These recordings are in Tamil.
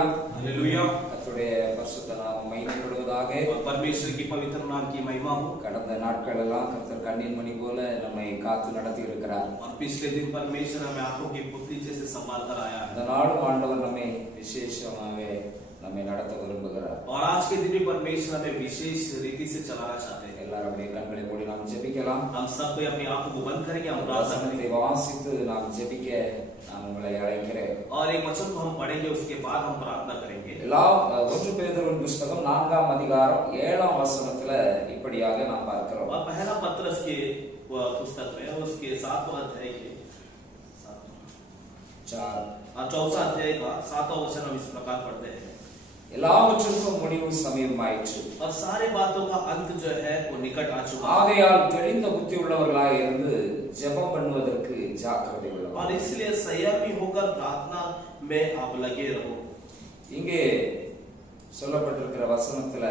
Hallelujah hallelujah. கர்த்தருடைய பரிசுத்த நாமம் மகிமைப்படுவதாக. और परमेश्वर की पवित्र नाम की महिमा हो। கடந்த நாட்கள் எல்லாம் கர்த்தர் கண்ணின் மணி போல நம்மை காத்து நடத்தி இருக்கிறார். और पिछले दिन परमेश्वर हमें आंखों की पुतली जैसे संभाल कर आया है। இந்த நாளும் ஆண்டவர் நம்மை விசேஷமாக நம்மை நடத்த விரும்புகிறார். और आज के दिन भी परमेश्वर हमें विशेष रीति से चलाना चाहते हैं। எல்லாரும் அப்படியே கண்களை மூடி நாம் ஜெபிக்கலாம். हम सब कोई अपनी आंखों को बंद करेंगे, हम प्रार्थना வசனத்தை करेंगे வாசித்து நாம் ஜெபிக்க நான் உங்களை அழைக்கிறேன். और एक वचन को हम पढ़ेंगे, उसके बाद हम प्रार्थना करेंगे। எல்லாம் 1 பேதுருவின் புத்தகம் 4ஆம் அதிகாரம் 7ஆம் வசனத்துல இப்படியாக நாம் பார்க்கிறோம். और पहला पत्रस के पुस्तक में उसके 7वां अध्याय के 4 अध्याय का 7वां वचन हम इस प्रकार पढ़ते हैं। எல்லாவற்றுக்கும் முடிவு சமயமாயிற்று. और सारे बातों का अंत जो है वो निकट आ चुका है। ஆகையால் தெளிந்த புத்தி உள்ளவர்களாக இருந்து ஜெபம் பண்ணுவதற்கு ஜாக்கிரதை உள்ளவர்கள். और इसलिए संयमी होकर प्रार्थना में आप लगे रहो। இங்கே சொல்லப்பட்டிருக்கிற வசனத்துல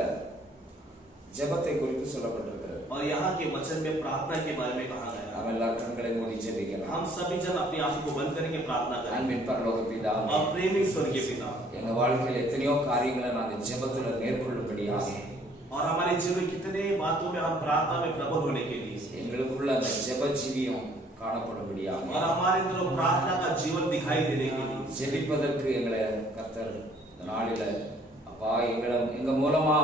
ஜெபத்தை குறித்து சொல்லப்பட்டிருக்கிறது. और यहाँ के वचन में प्रार्थना के बारे में कहा गया है। நாம் எல்லாரும் கண்களை மூடி ஜெபிக்கலாம். हम सभी जन अपनी आंखों को बंद करके प्रार्थना करें। அன்பின் பரலோக பிதாவே, और प्रेमी स्वर्गीय पिता, எங்க வாழ்க்கையில எத்தனையோ காரியங்களை நாங்க ஜெபத்துல மேற்கொள்ளும்படியாக और हमारे जीवन में कितने बातों में हम प्रार्थना में प्रबल होने के लिए எங்களுக்குள்ள அந்த ஜெப ஜீவியம் காணப்படும்படியாக और हमारे अंदर प्रार्थना का जीवन दिखाई देने के लिए ஜெபிப்பதற்கு எங்களை கர்த்தர் இந்த நாளில அப்பா எங்க மூலமா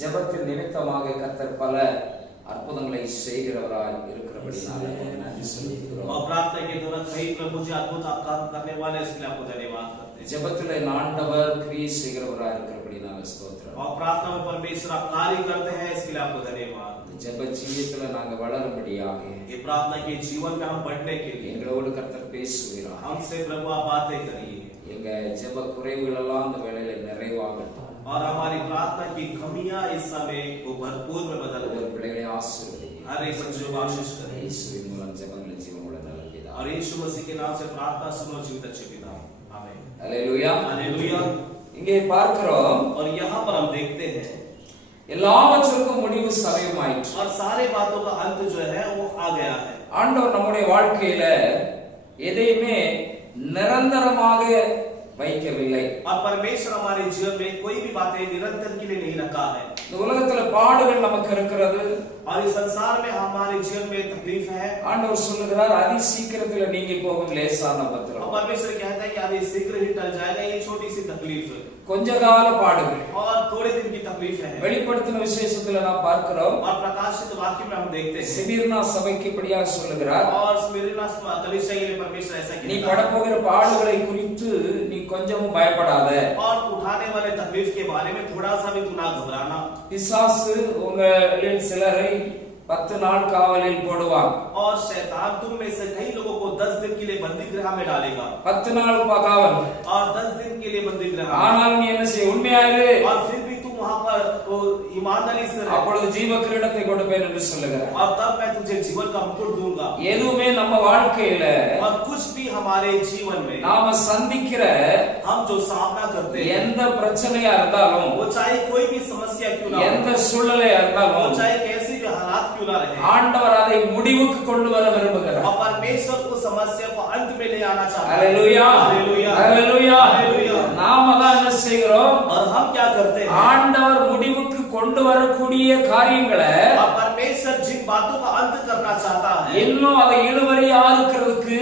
ஜெபத்தின் நிமித்தமாக கர்த்தர் பல அற்புதங்களை செய்கிறவராய் இருக்கிறபடினால நன்றி சொல்லுகிறோம். और प्रार्थना के दौरान कई प्रभु जी अद्भुत काम करने वाले हैं, इसलिए आपको धन्यवाद करते हैं। ஜெபத்திலே ஆண்டவர் கிரியை செய்கிறவராய் இருக்கிறபடினால ஸ்தோத்திரம். और प्रार्थना में परमेश्वर आप कार्य करते हैं, इसके लिए आपको धन्यवाद। ஜெப ஜீவியத்துல நாங்க வளரும்படியாக ये प्रार्थना के जीवन में हम बढ़ने के लिए எங்களோடு கர்த்தர் பேசுகிறார். हमसे प्रभु आप बातें करिए। எங்க ஜெப குறைவுகள் எல்லாம் இந்த வேளையில நிறைவாகட்டும். और हमारी प्रार्थना की कमियां इस समय वो भरपूर में बदल ஒவ்வொரு பிள்ளைகளை ஆசீர்வதிங்க. हर एक बच्चे को आशीष करें। இயேசுவின் மூலம் ஜெபங்களை ஜீவனுள்ள நல்ல பிதாவே. और यीशु मसीह के नाम से प्रार्थना सुनो जीवित अच्छे पिता, आमीन। அல்லேலூயா. हालेलुया। இங்கே பார்க்கிறோம், और यहाँ पर हम देखते हैं எல்லாவற்றுக்கும் முடிவு சமயமாயிற்று. और सारे बातों का अंत जो है वो आ गया है। ஆண்டவர் நம்முடைய வாழ்க்கையில எதையுமே நிரந்தரமாக வைக்கவில்லை. और परमेश्वर हमारे जीवन में कोई भी बातें निरंतर के लिए नहीं रखा है। இந்த உலகத்துல பாடுகள் நமக்கு இருக்கிறது. और इस संसार में हमारे जीवन में तकलीफ है। ஆண்டவர் சொல்லுகிறார், அதி சீக்கிரத்துல நீங்கி போகும் லேசான और உபத்திரவம். परमेश्वर कहता है कि अरे शीघ्र ही टल जाएगा ये छोटी सी तकलीफ, கொஞ்ச கால பாடுகள். और थोड़े दिन की तकलीफ है। வெளிப்படுத்தின விசேஷத்துல நாம் பார்க்கிறோம், और प्रकाशित वाक्य में हम देखते हैं சிமிர்னா சபைக்கு இப்படியாக சொல்லுகிறார், और स्मिर्ना कलीसिया के लिए परमेश्वर ऐसा நீ कहता है படப்போகிற பாடுகளை குறித்து நீ கொஞ்சமும் பயப்படாத. और उठाने वाले तकलीफ के बारे में थोड़ा सा भी तू ना घबराना। பிசாசு உங்களில் சிலரை 10 நாள் காவலில் போடுவான். और शैतान तुम में से कई लोगों को 10 दिन के लिए बंदी गृह में डालेगा। 10 நாள் காவல். और 10 दिन के लिए बंदी गृह। ஆனால் நீ என்ன செய்ய, உண்மையாயிரு. और फिर भी तुम वहां पर तो ईमानदारी से रह। அப்பொழுது ஜீவ கிரீடத்தை கொடுப்பேன் என்று சொல்லுகிறார். और तब मैं तुझे जीवन का मुकुट दूंगा। எதுவுமே நம்ம வாழ்க்கையில और कुछ भी हमारे जीवन में நாம சந்திக்கிற हम जो सामना करते हैं, எந்த பிரச்சனையா இருந்தாலும், वो चाहे कोई भी समस्या क्यों ना எந்த हो, சூழ்நிலையா वो இருந்தாலும், चाहे कैसी भी हालात क्यों ना रहे, ஆண்டவர் அதை முடிவுக்கு கொண்டு வர விரும்புகிறார். और परमेश्वर उस समस्या को अंत में ले आना चाहता है। ஹalleluya, हालेलुया, ஹalleluya. हालेलुया। நாம தான் என்ன செய்கிறோம், और हम क्या करते हैं, ஆண்டவர் முடிவுக்கு கொண்டு வரக்கூடிய காரியங்களை और परमेश्वर जिन बातों का अंत करना चाहता है, இன்னும் அதை இழுவரியா இருக்கிறதுக்கு,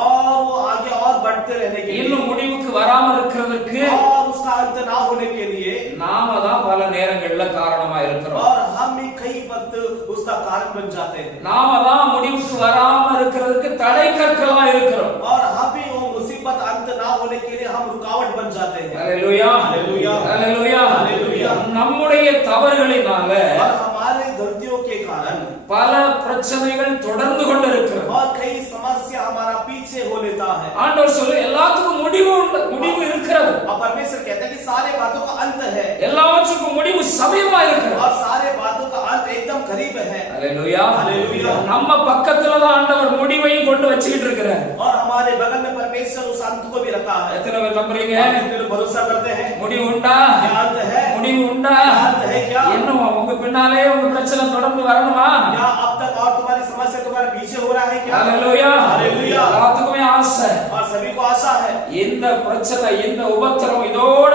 और वो आगे और बढ़ते रहने के लिए, இன்னும் முடிவுக்கு வராம இருக்கிறதுக்கு और उसका अंत ना होने के लिए நாம தான் பல நேரங்கள்ல காரணமா இருக்கிறோம். और हम भी कई वक्त उसका कारण बन जाते हैं। நாம தான் முடிவுக்கு வராம இருக்கிறதுக்கு தடை கற்களா இருக்கிறோம். और हम भी वो मुसीबत अंत ना होने के लिए हम रुकावट बन जाते हैं। ஹalleluya, हालेलुया, ஹalleluya. हालेलुया। நம்முடைய தவறுகளினால और हमारे गलतियों के कारण பல பிரச்சனைகள் தொடர்ந்து கொண்டிருக்கிறது. और कई समस्या हमारा पीछे हो लेता है। ஆண்டவர் சொல்ல எல்லாத்துக்கும் முடிவு இருக்கிறது. और परमेश्वर कहता है कि सारे बातों का अंत है, எல்லாவற்றுக்கும் முடிவு சமயமா இருக்கிறது. और सारे बातों का अंत एकदम करीब है। ஹalleluya, हालेलुया। நம்ம பக்கத்துல தான் ஆண்டவர் முடிவையும் கொண்டு வச்சிட்டு இருக்கிறார். और हमारे बगल में परमेश्वर उस अंत को भी रखा है। எத்தனை பேர் நம்புறீங்க? कितने लोग भरोसा करते हैं? முடிவு உண்டா? क्या अंत है? முடிவு உண்டா? अंत है क्या? இன்னும் உங்க பின்னாலே உங்க பிரச்சனை தொடர்ந்து வரணுமா? क्या अब तक और तुम्हारी समस्या तुम्हारे पीछे हो रहा है क्या? ஹalleluya, हालेलुया। எல்லாத்துக்குமே ஆசை. और सभी को आशा है இந்த பிரச்சனை, இந்த உபத்திரம் இதோட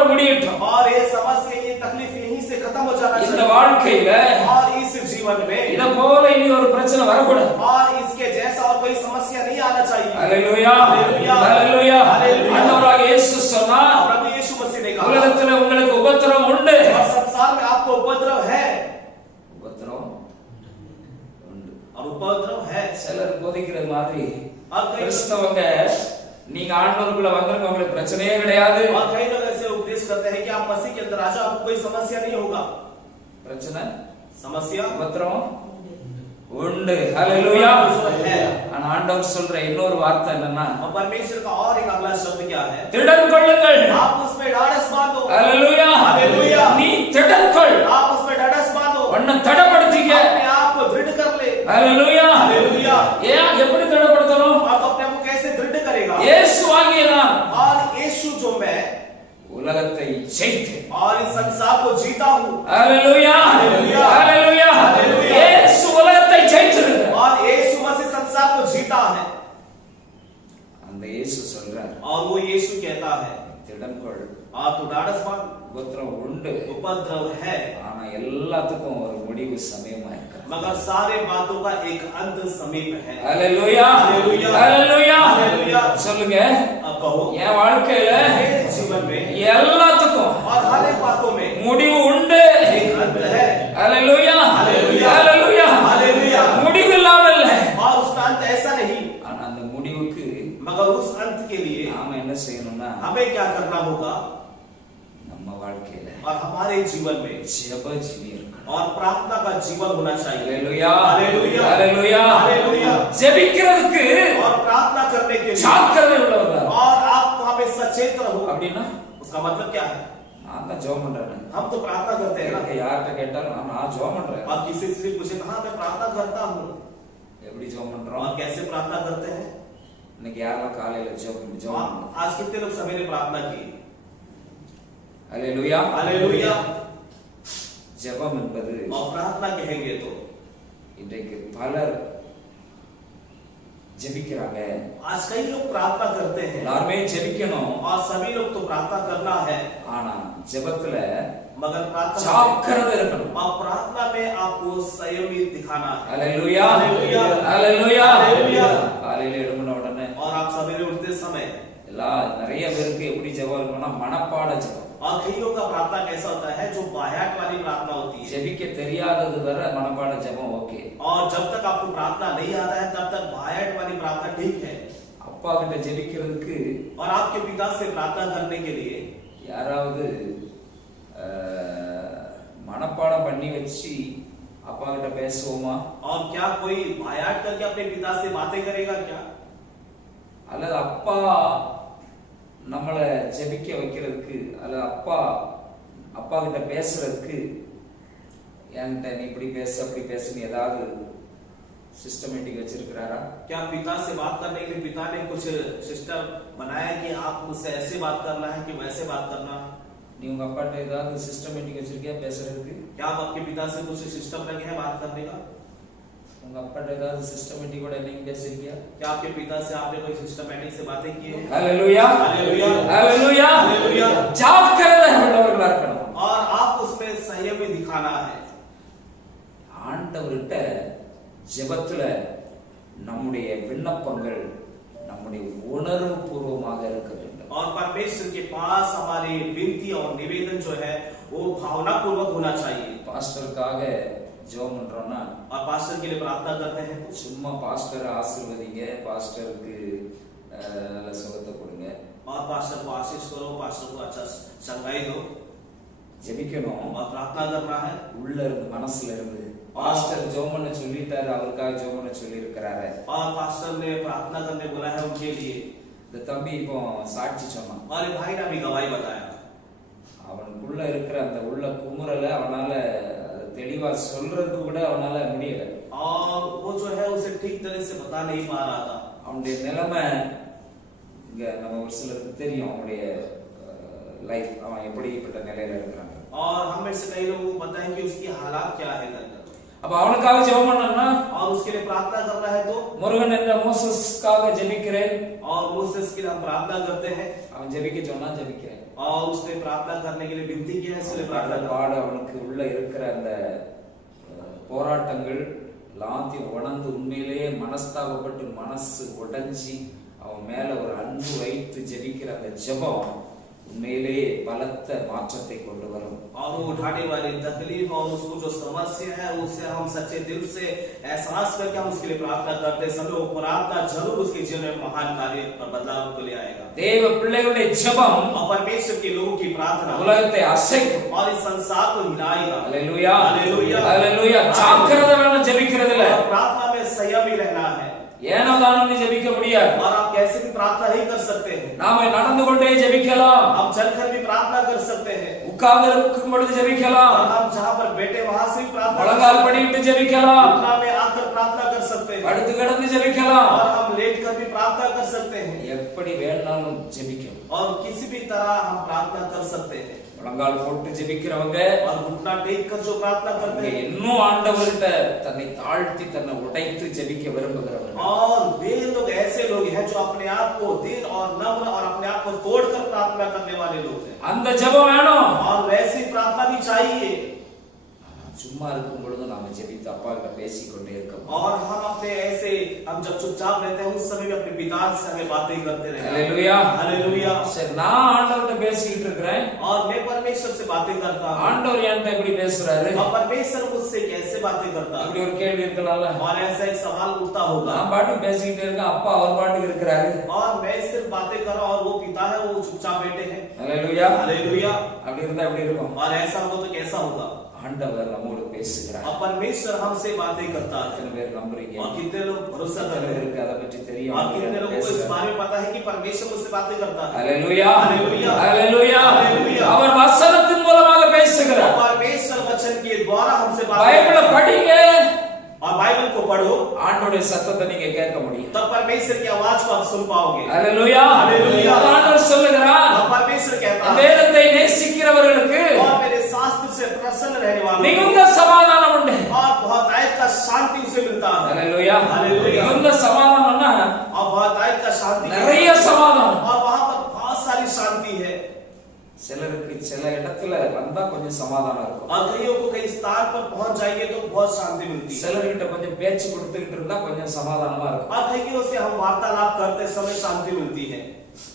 வாழ்க்கையில और इस जीवन में இத போல இனி ஒரு பிரச்சனை வரக்கூடாது. और इसके जैसा और कोई समस्या नहीं आना चाहिए. ஹalleluya ஹalleluya ஹalleluya. ஹalleluya. ஆண்டவராகிய இயேசு சொன்னார், प्रभु यीशु मसीह ने कहा உலகத்துல உங்களுக்கு உபத்திரவம் உண்டு. और संसार में आपको उपद्रव है. உபத்திரவம் உண்டு. और उपद्रव है. சிலர் போதிக்கிறது மாதிரி और कई கிறிஸ்தவங்க நீங்க ஆண்டவருக்குள்ள வந்தவங்க உங்களுக்கு பிரச்சனையே கிடையாது. और कई लोग ऐसे उपदेश करते हैं कि आप मसीह के अंदर आ जाओ, आपको कोई समस्या नहीं होगा. பிரச்சனை समस्या உபத்திரவம் உண்டு. ஹalleluya. है. ஆனா ஆண்டவர் சொல்ற இன்னொரு வார்த்தை என்னன்னா, और परमेश्वर का और एक अगला शब्द क्या है? திடன் கொள்ளுங்கள். आप उसमें ढाढ़स बांधो. ஹalleluya हालेलुया. நீ திடன் கொள். आप उसमें ढाढ़स बांधो. உன்னை தடப்படுத்திக்க. अपने आप को दृढ़ कर ले. ஹalleluya. हालेलुया. ஏன் எப்படி தடப்படுத்தணும்? आप अपने आप को कैसे दृढ़ करेगा? இயேசு ஆகிய நான் और यीशु जो मैं உலகத்தை ஜெயித்தேன். और इस संसार को जीता हूँ. ஹalleluya हालेलुया. ஹalleluya. हालेलुया. இயேசு உலகத்தை ஜெயிச்சிருக்கார். और यीशु मसीह संसार को जीता है. அந்த இயேசு சொல்றார், और वो यीशु कहता है திடன் கொள். आप तो ढाढ़स बांध. உபத்திரம் உண்டு. उपद्रव है. ஆனா எல்லாத்துக்கும் ஒரு முடிவு சமயமா இருக்கு. मगर सारे बातों का एक अंत समीप है. ஹalleluya हालेलुया. ஹalleluya. हालेलुया. சொல்லுங்க, अब कहो என் வாழ்க்கையில मेरे जीवन में எல்லாத்துக்கும் और हर एक बातों में முடிவு உண்டு. एक अंत है. ஹalleluya हालेलुया. ஹalleluya. हालेलुया. முடிவு இல்லாமல் இல்ல. और उसका अंत ऐसा नहीं. ஆனா அந்த முடிவுக்கு मगर उस अंत के लिए நாம என்ன செய்யணும்னா, हमें क्या करना होगा? நம்ம வாழ்க்கையில और हमारे जीवन में ஜெப ஜீவி இருக்கணும். और प्रार्थना का जीवन होना चाहिए. ஹalleluya हालेलुया. ஹalleluya. हालेलुया. ஜெபிக்கிறதுக்கு और प्रार्थना करने के लिए ஜாக்கிரதை உள்ளவர்களா. और आप वहां पे सचेत रहो. அப்படின்னா उसका मतलब क्या है? நான் தான் ஜெபம் பண்றேன். हम तो प्रार्थना करते हैं ना. யார்கிட்ட கேட்டாலும் நான் ஜெபம் பண்றேன். आप किसी से पूछे हाँ मैं प्रार्थना करता हूँ. எப்படி ஜெபம் பண்றோம்? और कैसे प्रार्थना करते हैं? இன்னைக்கு யாரெல்லாம் காலையில ஜெபம் आज कितने लोग सवेरे प्रार्थना की? ஹalleluya हालेलुया. ஜெபம் என்பது और प्रार्थना कहेंगे तो இன்றைக்கு பலர் ஜெபிக்கிறாங்க. आज कई लोग प्रार्थना करते हैं எல்லாருமே ஜெபிக்கணும். और सभी लोग तो प्रार्थना करना है. ஆனா ஜெபத்துல मगर प्रार्थना ஜாக்கிரதை இருக்கணும். और प्रार्थना में आपको संयम दिखाना है. ஹalleluya हालेलुया. ஹalleluya. हालेलुया. காலையில எழும்பின உடனே और आप सवेरे उठते समय நிறைய பேருக்கு எப்படி ஜெபம் இருக்கும்னா மனப்பாட ஜெபம். और कई लोग का प्रार्थना कैसा होता है जो बाहर वाली प्रार्थना होती है. ஜெபிக்க தெரியாதது வரை மனப்பாட ஜெபம் ஓகே. और जब तक आपको प्रार्थना नहीं आता है तब तक बाहर वाली प्रार्थना ठीक है. அப்பா கிட்ட ஜெபிக்கிறதுக்கு और आपके पिता से प्रार्थना करने के लिए யாராவது மனப்பாடம் பண்ணி வச்சு அப்பா கிட்ட பேசுவோமா? और क्या कोई बायात करके अपने पिता से बातें करेगा क्या? அல்லது அப்பா நம்மளை ஜெபிக்க வைக்கிறதுக்கு அல்லது அப்பா கிட்ட பேசுறதுக்கு என்கிட்ட நீ இப்படி பேச அப்படி பேசுன்னு ஏதாவது सिस्टमेटिक வச்சிருக்காரா? क्या पिता से बात करने के लिए पिता ने कुछ सिस्टम बनाया कि आप मुझसे ऐसे बात करना है कि वैसे बात करना है? நீ உங்க அப்பாட்ட ஏதாவது சிஸ்டமேட்டிக் வச்சிருக்கியா பேசுறதுக்கு? क्या आप आपके पिता से कुछ सिस्टम लगे हैं बात करने का? உங்க அப்பாட்ட ஏதாவது சிஸ்டமேட்டிக்கோட நீங்க பேசிருக்கியா? क्या आपके पिता से आपने कोई सिस्टमैटिक से बातें की है? ஹalleluya हालेलुया. ஹalleluya. हालेलुया. ஜாக்கிரதை உள்ளவர்களா இருக்கணும். और आप उसमें संयम भी दिखाना है. ஆண்டவர்கிட்ட ஜெபத்துல நம்முடைய விண்ணப்பங்கள் நம்முடைய உணர்வு பூர்வமாக இருக்க வேண்டும். और परमेश्वर के पास हमारी विनती और निवेदन जो है वो भावना पूर्वक होना चाहिए. பாஸ்டருக்காக ஜெபம் பண்றோம்னா और पास्टर के लिए प्रार्थना करते हैं तो சும்மா பாஸ்டரை ஆசீர்வதிங்க, பாஸ்டருக்கு நல்ல சுகத்தை கொடுங்க, और पास्टर को आशीष करो, पास्टर को अच्छा चंगाई दो. ஜெபிக்கணும். और प्रार्थना करना है உள்ள இருந்து மனசுல இருந்து. பாஸ்டர் ஜெபம் பண்ண சொல்லிட்டாரு, அவருக்காக ஜெபம் பண்ண சொல்லி இருக்கிறாரு. और पास्टर ने प्रार्थना करने बोला है उनके लिए. இந்த தம்பி இப்போ சாட்சி சொன்னான். और भाई ने भी गवाही बताया. அவனுக்குள்ள இருக்கிற அந்த உள்ள குமுறலை அவனால தெளிவா சொல்றதுக்கு கூட அவனால முடியல. और वो जो है उसे ठीक तरह से बता नहीं पा रहा था. அவனுடைய நிலைமை இங்க நம்ம ஒரு சிலருக்கு தெரியும், அவனுடைய லைஃப் அவன் எப்படிப்பட்ட நிலையில இருக்கிறாங்க. और हम में से कई लोगों को पता है कि उसकी हालात क्या है. அப்ப அவனுக்காக ஜெபம் பண்ணனும்னா और उसके लिए प्रार्थना करना है तो முருகன் என்ற மோசஸ்க்காக ஜெபிக்கிறேன் और मोसेस के लिए हम प्रार्थना करते हैं அவன் ஜெபிக்க சொன்னா ஜெபிக்கிறேன் और उसने प्रार्थना करने के लिए विनती की है इसलिए प्रार्थना कर பாடு அவனுக்கு உள்ள இருக்கிற அந்த போராட்டங்கள் எல்லாத்தையும் உணர்ந்து உண்மையிலேயே மனஸ்தாபப்பட்டு மனசு உடைஞ்சி அவன் மேல ஒரு அன்பு வைத்து ஜெபிக்கிற அந்த ஜெபம் உண்மையிலேயே பலத்த மாற்றத்தை கொண்டு வரும் और वो उठाने वाली तकलीफ और उसको जो समस्या है उसे हम सच्चे दिल से एहसास करके हम उसके लिए प्रार्थना करते समय वो प्रार्थना जरूर उसके जीवन में महान कार्य और बदलाव को ले आएगा தேவ பிள்ளைகளுடைய ஜெபம் और परमेश्वर के लोगों की प्रार्थना உலகத்தை அசைக்கும் और इस संसार को हिलाएगा हालेलुया हालेलुया हालेलुया ஜாக்கிரதை வேணும் ஜெபிக்கிறதுல और प्रार्थना में संयम ही रहना है ஏனோ தானோ ஜெபிக்க முடியாது और आप कैसे भी प्रार्थना ही कर सकते हैं நாம நடந்து கொண்டே ஜெபிக்கலாம் हम चलकर भी प्रार्थना कर सकते हैं உட்கார்ந்து இருக்கும் பொழுது ஜெபிக்கலாம் और हम जहां पर बैठे वहां से भी प्रार्थना முழங்கால் படியிட்டு ஜெபிக்கலாம் घुटना में आकर प्रार्थना कर सकते हैं படுத்து கிடந்து ஜெபிக்கலாம் और हम लेट कर भी प्रार्थना कर सकते हैं எப்படி வேணாலும் ஜெபிக்கலாம் और किसी भी तरह हम प्रार्थना कर सकते हैं முழங்கால் போட்டு ஜெபிக்கிறவங்க और घुटना टेक कर जो प्रार्थना करते हैं இன்னும் ஆண்டவர்கிட்ட தன்னை தாழ்த்தி தன்னை உடைத்து ஜெபிக்க விரும்புகிறவர்கள் और वे लोग ऐसे लोग हैं जो अपने आप को दिल और नम्र और अपने आप को तोड़कर प्रार्थना करने वाले लोग हैं அந்த ஜெபம் வேணும் और वैसी प्रार्थना भी चाहिए சும்மா இருக்கும் பொழுது நாம ஜெபித்து அப்பா கிட்ட பேசிக்கொண்டே இருக்கோம் और हम अपने ऐसे हम जब चुपचाप रहते हैं उस समय भी अपने पिता से हमें बातें करते रहते हैं ஹalleluya हालेलुया சரி நான் ஆண்டவர்கிட்ட பேசிட்டு இருக்கேன் और मैं परमेश्वर से बातें करता हूं ஆண்டவர் என்கிட்ட எப்படி பேசுறாரு और परमेश्वर मुझसे कैसे बातें करता है இப்படி ஒரு கேள்வி இருக்கலாம்ல और ऐसा एक सवाल उठता होगा நான் பாட்டு பேசிக்கிட்டே இருக்கேன் அப்பா அவர் பாட்டுக்கு இருக்கிறாரு और मैं सिर्फ बातें कर रहा हूं और वो पिता है वो चुपचाप बैठे हैं ஹalleluya हालेलुया அப்படி இருந்தா எப்படி இருக்கும் और ऐसा होगा तो कैसा होगा ஆண்டவர் நம்மோடு பேசுகிறார் और परमेश्वर हमसे बातें करता है எத்தனை பேர் நம்புறீங்க और कितने लोग भरोसा कर எத்தனை रहे हैं பேருக்கு அதை பற்றி தெரியும் और कितने लोगों को इस बारे में पता है कि परमेश्वर मुझसे बातें करता है ஹalleluya हालेलुया ஹalleluya हालेलुया அவர் வசனத்தின் மூலமாக பேசுகிறார் और परमेश्वर वचन के द्वारा हमसे बातें பைபிளை படிங்க और बाइबल को पढ़ो ஆண்டவருடைய சத்தத்தை நீங்க கேட்க முடியும் तब परमेश्वर की आवाज को आप सुन पाओगे ஹalleluya हालेलुया ஆண்டவர் சொல்லுகிறார் और परमेश्वर कहता है வேதத்தை நேசிக்கிறவர்களுக்கு और मेरे शास्त्र से प्रसन्न रहने वालों மிகுந்த சமாதானம் உண்டு और बहुत आयत का शांति उसे मिलता है ஹalleluya हालेलुया மிகுந்த சமாதானம்னா और बहुत आयत का शांति நிறைய சமாதானம் और वहां पर बहुत सारी शांति है சிலருக்கு சில இடத்துல வந்தா கொஞ்சம் சமாதானம் இருக்கும் और कईयों को कई स्थान पर पहुंच जाएंगे तो बहुत शांति मिलती है சிலர்கிட்ட கொஞ்சம் பேச்சு கொடுத்துக்கிட்டு இருந்தா கொஞ்சம் சமாதானமா இருக்கும் और कईयों से हम वार्तालाप करते समय शांति मिलती है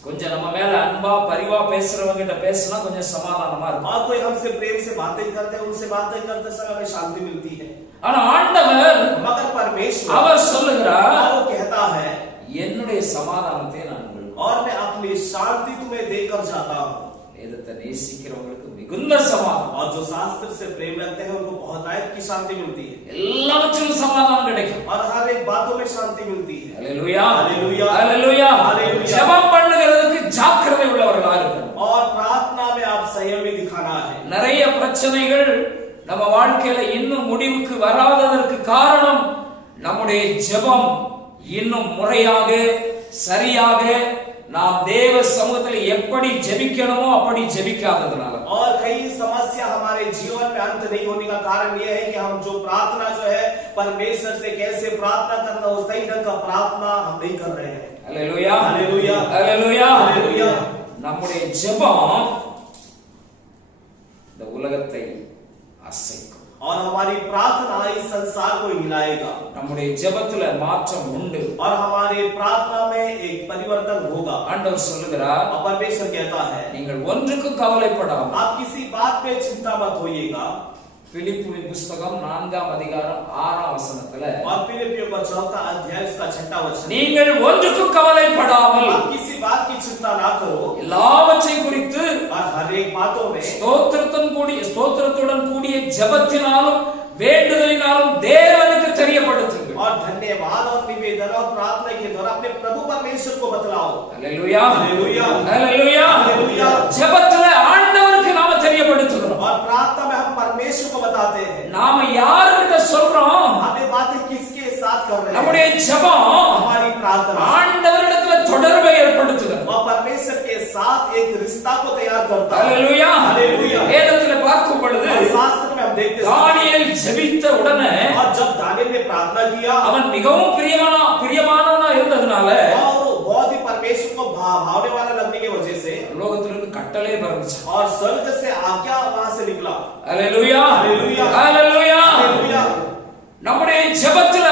கொஞ்சம் நம்ம மேல அன்பா பரிவா பேசுறவங்க கிட்ட பேசினா கொஞ்சம் சமாதானமா இருக்கும் और कोई हमसे प्रेम से बातें करते हैं उनसे बातें करते समय हमें शांति मिलती है ஆனா ஆண்டவர் मगर परमेश्वर அவர் சொல்லுகிறார் वो कहता है என்னுடைய சமாதானத்தை நான் உங்களுக்கு और मैं अपनी शांति तुम्हें देकर जाता हूं வேதத்தை நேசிக்கிறவங்களுக்கு மிகுந்த சமாதானம் और जो शास्त्र से प्रेम रखते हैं उनको बहुत आयत की शांति मिलती है எல்லாவற்றிலும் சமாதானம் கிடைக்கும் और हर एक बातों में शांति मिलती है ஹalleluya हालेलुया ஹalleluya हालेलुया ஜெபம் பண்ணுகிறதுக்கு ஜாக்கிரதை உள்ளவர்களா இருக்கணும் और प्रार्थना में आप संयम ही दिखाना है நிறைய பிரச்சனைகள் நம்ம வாழ்க்கையில இன்னும் முடிவுக்கு வராததற்கு காரணம் நம்முடைய ஜெபம் இன்னும் முறையாக சரியாக நாம் தேவ சமூகத்தில் எப்படி ஜெபிக்கணுமோ அப்படி ஜெபிக்காததனால और कई समस्या हमारे जीवन में अंत नहीं होने का कारण यह है कि हम जो प्रार्थना जो है परमेश्वर से कैसे प्रार्थना करना उस सही ढंग का प्रार्थना हम नहीं कर रहे हैं ஹalleluya हालेलुया ஹalleluya हालेलुया நம்முடைய ஜெபம் இந்த உலகத்தை அசைக்கும் और हमारी प्रार्थना इस संसार को हिलाएगा நம்முடைய ஜெபத்துல மாற்றம் உண்டு और हमारे प्रार्थना में एक परिवर्तन होगा ஆண்டவர் சொல்லுகிறார் और परमेश्वर कहता है நீங்கள் ஒன்றுக்கும் கவலைப்படாமல் आप किसी बात पे चिंता मत होइएगा பிலிப்பியின் புத்தகம் 4ஆம் அதிகாரம் 6ஆம் வசனத்துல और फिलिपियों का 4था अध्याय उसका 6वां वचन நீங்கள் ஒன்றுக்கும் கவலைப்படாமல் आप किसी बात की चिंता ना करो எல்லாவற்றை குறித்து और हर एक बातों में ஸ்தோத்திரத்துடன் கூடிய ஜெபத்தினாலும் வேண்டுதலினாலும் தேவனுக்கு தெரியப்படுத்துங்கள் और धन्यवाद और निवेदन और प्रार्थना के द्वारा अपने प्रभु परमेश्वर को बतलाओ ஹalleluya हालेलुया ஹalleluya हालेलुया ஜெபத்துல ஆண்டவருக்கு நாம தெரியப்படுத்துகிறோம் और प्रार्थना में हम परमेश्वर को बताते हैं நாம யார்கிட்ட சொல்றோம் हम ये बातें किसके साथ कर रहे हैं நம்முடைய ஜெபம் हमारी प्रार्थना ஆண்டவரிடத்துல தொடர்பை ஏற்படுத்துகிறது और परमेश्वर के साथ एक रिश्ता को तैयार करता है। ஹalleluya हालेलुया। வேதத்திலே பார்க்கும் பொழுது और शास्त्र में हम देखते हैं தானியேல் ஜெபித்த உடனே और जब दानियेल ने प्रार्थना किया அவன் மிகவும் பிரியமானவனா இருந்ததனால और वो बहुत ही परमेश्वर को भावने वाला लगने की वजह से லோகத்திலிருந்து கட்டளை பறந்துச்சு और स्वर्ग से आज्ञा वहां से निकला। ஹalleluya हालेलुया ஹalleluya हालेलुया। நம்முடைய ஜெபத்துல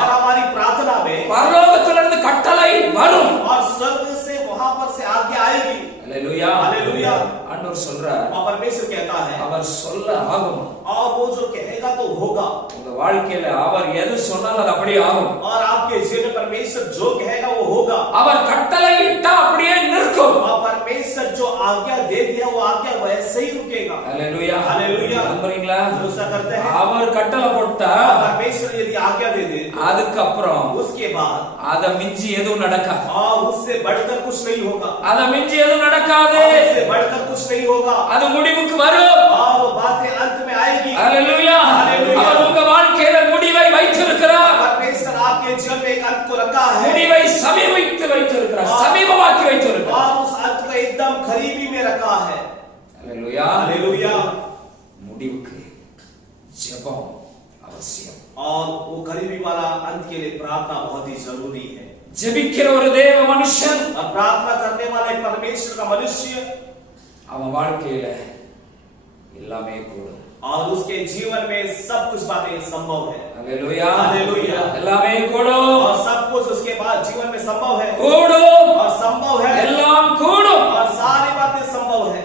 और हमारी प्रार्थना में பரலோகத்திலிருந்து கட்டளை வரும் और स्वर्ग से वहां पर से आज्ञा आएगी। ஹalleluya हालेलुया। ஆண்டவர் சொல்றார் और परमेश्वर कहता है அவர் சொல்ல ஆகும் और वो जो कहेगा तो होगा। உங்க வாழ்க்கையில அவர் எது சொன்னாலும் அது அப்படியே ஆகும்। और आपके जीवन में परमेश्वर जो कहेगा वो होगा। அவர் கட்டளையிட்டா அப்படியே நிற்கும்। और परमेश्वर जो आज्ञा दे दिया वो आज्ञा वैसे ही रुकेगा। Hallelujah hallelujah. நம்புறீங்களா? भरोसा करते हैं? அவர் கட்டளை போட்டா परमेश्वर यदि आज्ञा दे दे அதுக்கு அப்புறம் उसके बाद அத மிஞ்சி எதுவும் நடக்காது। और उससे बढ़कर कुछ नहीं होगा। அத மிஞ்சி எதுவும் நடக்காது। उससे बढ़कर कुछ नहीं होगा। அது முடிவுக்கு வரும்। और वो बातें अंत में आएगी। हालेलुया அவர் உங்க வாழ்க்கையில முடிவை வைத்திருக்கிறார்। परमेश्वर आपके जीवन में एक अंत को रखा है। முடிவை சமீபித்து வைத்திருக்கிறார், சமீபமாக்கி வைத்திருக்கிறார்। और उस अंत को एकदम करीबी में रखा है। Hallelujah hallelujah. முடிவுக்கு ஜெபம் அவசியம்। और वो करीबी वाला अंत के लिए प्रार्थना बहुत ही जरूरी है। ஜெபிக்கிற ஒரு தேவ மனுஷன் और प्रार्थना करने वाला एक परमेश्वर का मनुष्य அவன் வாழ்க்கையில எல்லாமே கூடும்। और उसके जीवन में सब कुछ बातें संभव है। Hallelujah hallelujah. எல்லாமே கூடும்। और सब कुछ उसके बाद जीवन में संभव है। கூடும் और संभव है। எல்லாம் கூடும்। और सारी बातें संभव है।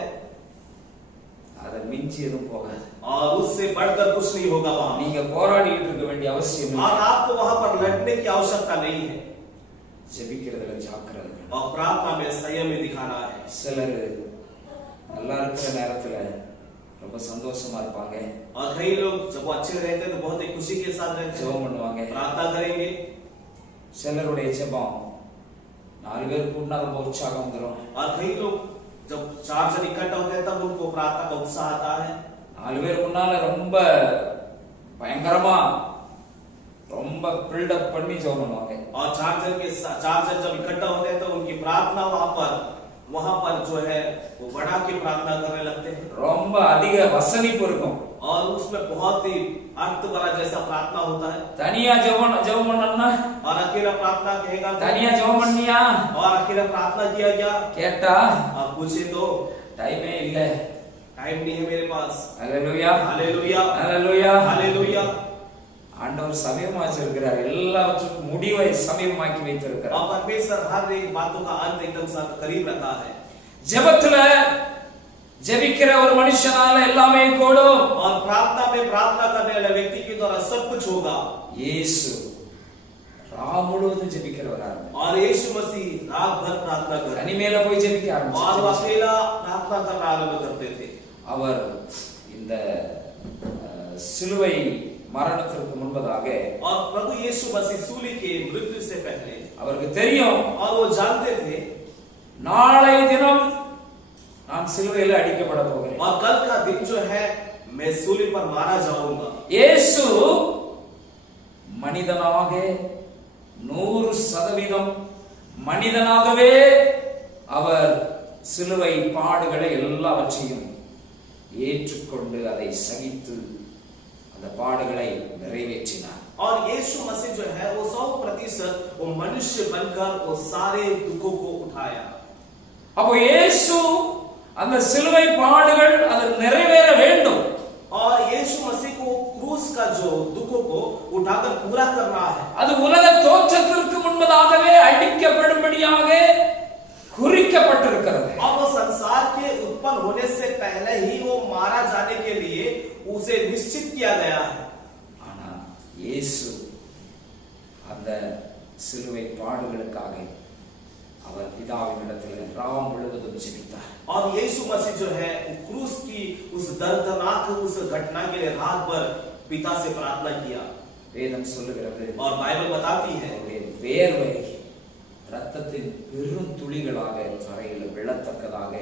அத மிஞ்சி எதுவும் போகாது। और उससे बढ़कर कुछ नहीं होगा वहां। நீங்க போராடிட்டு இருக்க வேண்டிய அவசியம் இல்லை। और आपको वहां पर लड़ने की आवश्यकता नहीं है। ஜெபிக்கிறதுல ஜாக்கிரதை வேணும்। और प्रार्थना में संयम दिखाना है। சிலர் நல்லா இருக்கிற நேரத்துல ரொம்ப சந்தோஷமா இருப்பாங்க। और कई लोग जब वो अच्छे रहते हैं तो बहुत ही खुशी के साथ रहते हैं, ஜெபம் பண்ணுவாங்க। प्रार्थना करेंगे। சிலருடைய ஜெபம் 4 பேர் கூடினா ரொம்ப உற்சாகம் வந்துரும்। और कई लोग जब 4 जन इकट्ठा होते हैं तब उनको प्रार्थना का उत्साह आता है। 4 பேர் முன்னால ரொம்ப பயங்கரமா ரொம்ப பில்டப் பண்ணி ஜெபம் பண்ணுவாங்க। और 4 जन जब इकट्ठा होते हैं तो उनकी प्रार्थना वहां पर जो है वो बढ़ा के प्रार्थना करने लगते हैं। ரொம்ப அதிக வசனிப்பு இருக்கும்। और उसमें बहुत ही अर्थ भरा जैसा प्रार्थना होता है। தனியா ஜெபம் பண்ணனும்னா और अकेला प्रार्थना कहेगा தனியா ஜெபம் பண்ணியா और अकेला प्रार्थना किया क्या கேட்டா आप पूछे तो டைமே இல்ல। टाइम नहीं है मेरे पास। Hallelujah hallelujah hallelujah hallelujah. ஆண்டவர் சமீபமா வச்சிருக்கிறார், எல்லாவற்றுக்கும் முடிவை சமீபமாக்கி வைத்திருக்கிறார்। और परमेश्वर हर एक बातों का अंत एकदम करीब रखा है। ஜெபத்துல ஜெபிக்கிற ஒரு மனுஷனால எல்லாமே கூடும்। और प्रार्थना में प्रार्थना करने वाले व्यक्ति के द्वारा सब कुछ होगा। இயேசு ராம் முழுவதும் ஜெபிக்கிறவரா இருந்தார்। और यीशु मसीह रात भर प्रार्थना करते தனிமையில போய் ஜெபிக்க और ஆரம்பிச்சார்। अकेला प्रार्थना करना आरंभ करते थे। அவர் இந்த சிலுவை மரணத்திற்கு முன்பதாக और प्रभु यीशु मसीह सूली के मृत्यु से पहले அவருக்கு தெரியும், और वो जानते थे நாளை தினம் நான் சிலுவையில் அடிக்கப்பட போகிறேன்। और कल का दिन जो है मैं सूली पर मारा जाऊंगा। இயேசு மனிதனாக 100% மனிதனாகவே அவர் சிலுவை பாடுகளை எல்லாவற்றையும் ஏற்றுக்கொண்டு அதை சகித்து அந்த பாடுகளை நிறைவேற்றினார்। और यीशु मसीह जो है वो 100% वो मनुष्य बनकर वो सारे दुखों को उठाया। அப்போ இயேசு அந்த சிலுவை பாடுகள் அது நிறைவேற வேண்டும்। और यीशु मसीह को क्रूस का जो दुखों को उठाकर पूरा करना है। அது உலக தோற்றத்திற்கு முன்பதாகவே அடிக்கப்படும்படியாக குறிக்கப்பட்டிருக்கிறது। और वो संसार के उत्पन्न होने से पहले ही वो मारा जाने के लिए उसे निश्चित किया गया है। ஆனா இயேசு அந்த சிலுவை பாடுகளுக்காக அவர் பிதாவினிடத்தில் ராம் முழுவதும் ஜெபித்தார்। और यीशु मसीह जो है क्रूस की उस दर्दनाक उस घटना के लिए रात भर पिता से प्रार्थना किया। வேதம் சொல்லுகிறது, और बाइबल बताती है அவருடைய வேர்வை ரத்தத்தின் பெரும் துளிகளாக தரையில் விழத்தக்கதாக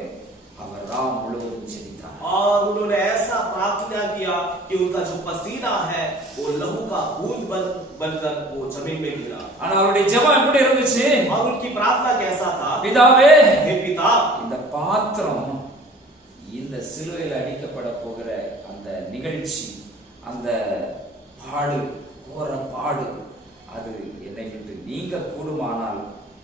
அவர் ராம் முழுவதும் ஜெபித்தார். और उन्होंने ऐसा प्रार्थना किया कि उनका जो पसीना है वो लहू का बूंद बनकर वो जमीन में गिरा. ஆனா அவருடைய ஜெபம் எப்படி இருந்துச்சு? और उनकी प्रार्थना कैसा था? பிதாவே, हे पिता, இந்த பாத்திரம், இந்த சிலுவையில் அடிக்கப்பட போகிற அந்த நிகழ்ச்சி, அந்த பாடு, போற பாடு, அது என்னை விட்டு நீங்க கூடுமானால்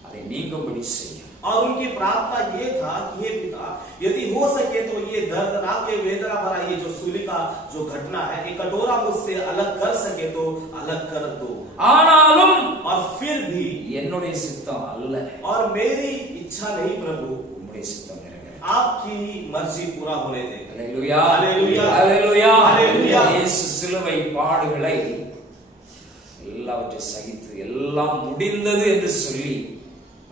அதை நீங்கும்படி செய்யும். और उनकी प्रार्थना ये था कि हे पिता, यदि हो सके तो ये दर्दनाक, ये वेदना भरा ये जो सूली का जो घटना है, एक कटोरा मुझसे अलग कर सके तो अलग कर दो. ஆனாலும் और फिर भी என்னுடைய சித்தம் அல்ல, और मेरी इच्छा नहीं प्रभु, உம்முடைய சித்தம் நிறைவேற. आपकी मर्जी पूरा होने दे. அல்லேலூயா, அல்லேலூயா, அல்லேலூயா, அல்லேலூயா. இயேசு சிலுவை பாடுகளை எல்லாவற்றை சகித்து எல்லாம் முடிந்தது என்று சொல்லி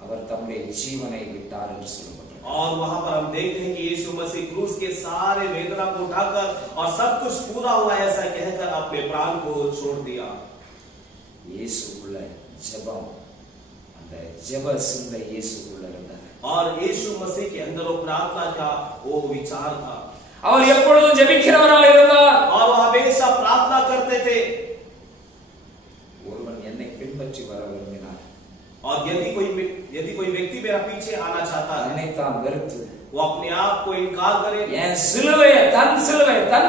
அவர் தம்முடைய ஜீவனை விட்டார் என்று சொல்லப்பட்டிருக்கிறது. और वहां पर हम देखते हैं कि यीशु मसीह क्रूस के सारे वेदना को उठाकर और सब कुछ पूरा हुआ ऐसा कहकर अपने प्राण को छोड़ दिया. இயேசுக்குள்ள ஜெபம், அந்த ஜெப சிந்தை இயேசுக்குள்ள இருந்தது. और यीशु मसीह के अंदर वो प्रार्थना का वो विचार था. அவர் எப்பொழுதும் ஜெபிக்கிறவராக இருந்தார். और वो हमेशा प्रार्थना करते थे. ஒருவன் என்னை பின்பற்றி வர விரும்பினார், और यदि कोई व्यक्ति मेरा पीछे आना चाहता है, நினைத்தான் வெறுத்து वो अपने आप को इनकार करे என் சிலுவையை தன்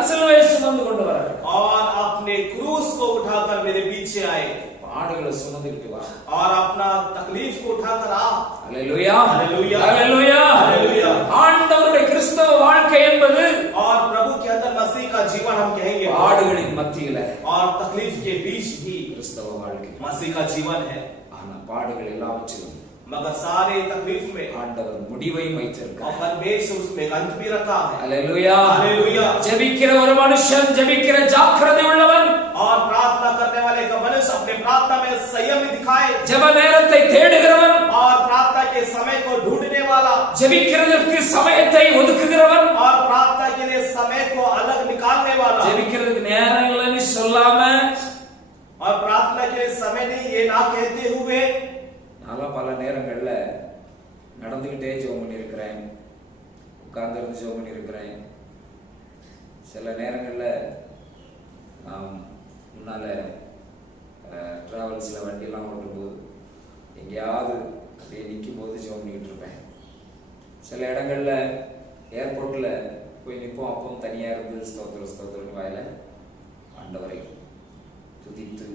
சிலுவையை சுமந்து கொண்டு வர, और अपने क्रूस को उठाकर मेरे पीछे आए, பாடுகளை சுமந்துக்கிட்டு வா, और अपना तकलीफ को उठाकर आ. அல்லேலூயா, அல்லேலூயா, அல்லேலூயா, அல்லேலூயா. ஆண்டவருடைய கிறிஸ்தவ வாழ்க்கை என்பது और प्रभु के अंदर मसीह का जीवन हम कहेंगे பாடுகளின் மத்தியில और तकलीफ के बीच ही கிறிஸ்தவ வாழ்க்கை. मसीह का जीवन है. ஆனா பாடுகள் எல்லாவற்றிலும் मगर सारे तकलीफ में ஆண்டவர் முடிவையும் வைத்திருக்கிறார். और परमेश्वर उसमें एक अंत भी रखा है. அல்லேலூயா, அல்லேலூயா. ஜெபிக்கிற ஒரு மனுஷன், ஜெபிக்கிற ஜாக்கிரதை உள்ளவன், और प्रार्थना करने वाले का मनुष्य अपने प्रार्थना में संयम दिखाए, ஜெப நேரத்தை தேடுகிறவன், और प्रार्थना के समय को ढूंढने वाला, ஜெபிக்கிறதற்கு சமயத்தை ஒதுக்குகிறவன், और प्रार्थना के लिए समय को अलग निकालने वाला, ஜெபிக்கிறதுக்கு நேரம் இல்லைன்னு சொல்லாம, और प्रार्थना के लिए समय नहीं ये ना कहते हुए, நான் பல நேரங்கள்ல நடந்துகிட்டே ஜெபம் பண்ணியிருக்கிறேன், உட்கார்ந்திருந்து ஜெபம் பண்ணியிருக்கிறேன். சில நேரங்கள்ல நாம் முன்னால டிராவல்ஸ்ல வண்டியெல்லாம் ஓட்டும்போது எங்கேயாவது அப்படியே நிற்கும் போது ஜெபம் பண்ணிக்கிட்டு இருப்பேன். சில இடங்கள்ல ஏர்போர்ட்ல போய் நிற்போம், அப்பவும் தனியா இருந்து ஸ்தோத்திரம் வாயில ஆண்டவரை துதித்து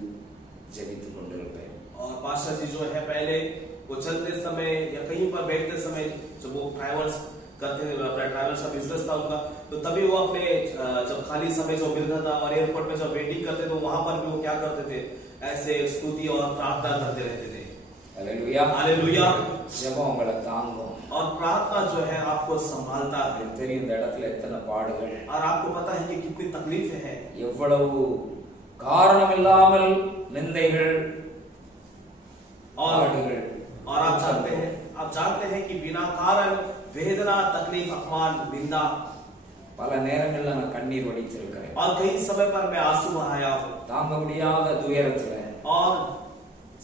ஜெபித்து கொண்டிருப்பேன். और पास्टर जी जो है पहले वो चलते समय या कहीं पर बैठते समय जब वो ट्रैवल्स करते थे, अपना ट्रैवल्स का बिजनेस था उनका, तो तभी वो अपने जब खाली समय जो मिलता था और एयरपोर्ट में जब वेटिंग करते थे, वहां पर भी वो क्या करते थे, ऐसे स्तुति और प्रार्थना करते रहते थे. அல்லேலூயா, हालेलुया. ஜெபம் உங்களை தாங்கும். और प्रार्थना जो है आपको संभालता है. எனக்கு தெரியும் இந்த இடத்துல எத்தனை பாடுகள், और आपको पता है कि कितनी तकलीफ है, எவ்வளவு காரணம் இல்லாமல் நிந்தைகள், और आप जानते हैं कि बिना कारण वेदना, तकलीफ, अपमान, निंदा, பல நேரங்கள்ல நான் கண்ணீர் வடித்திருக்கிறேன். और कई समय पर मैं आंसू बहाया हूं. தாங்க முடியாத துயரத்துல, और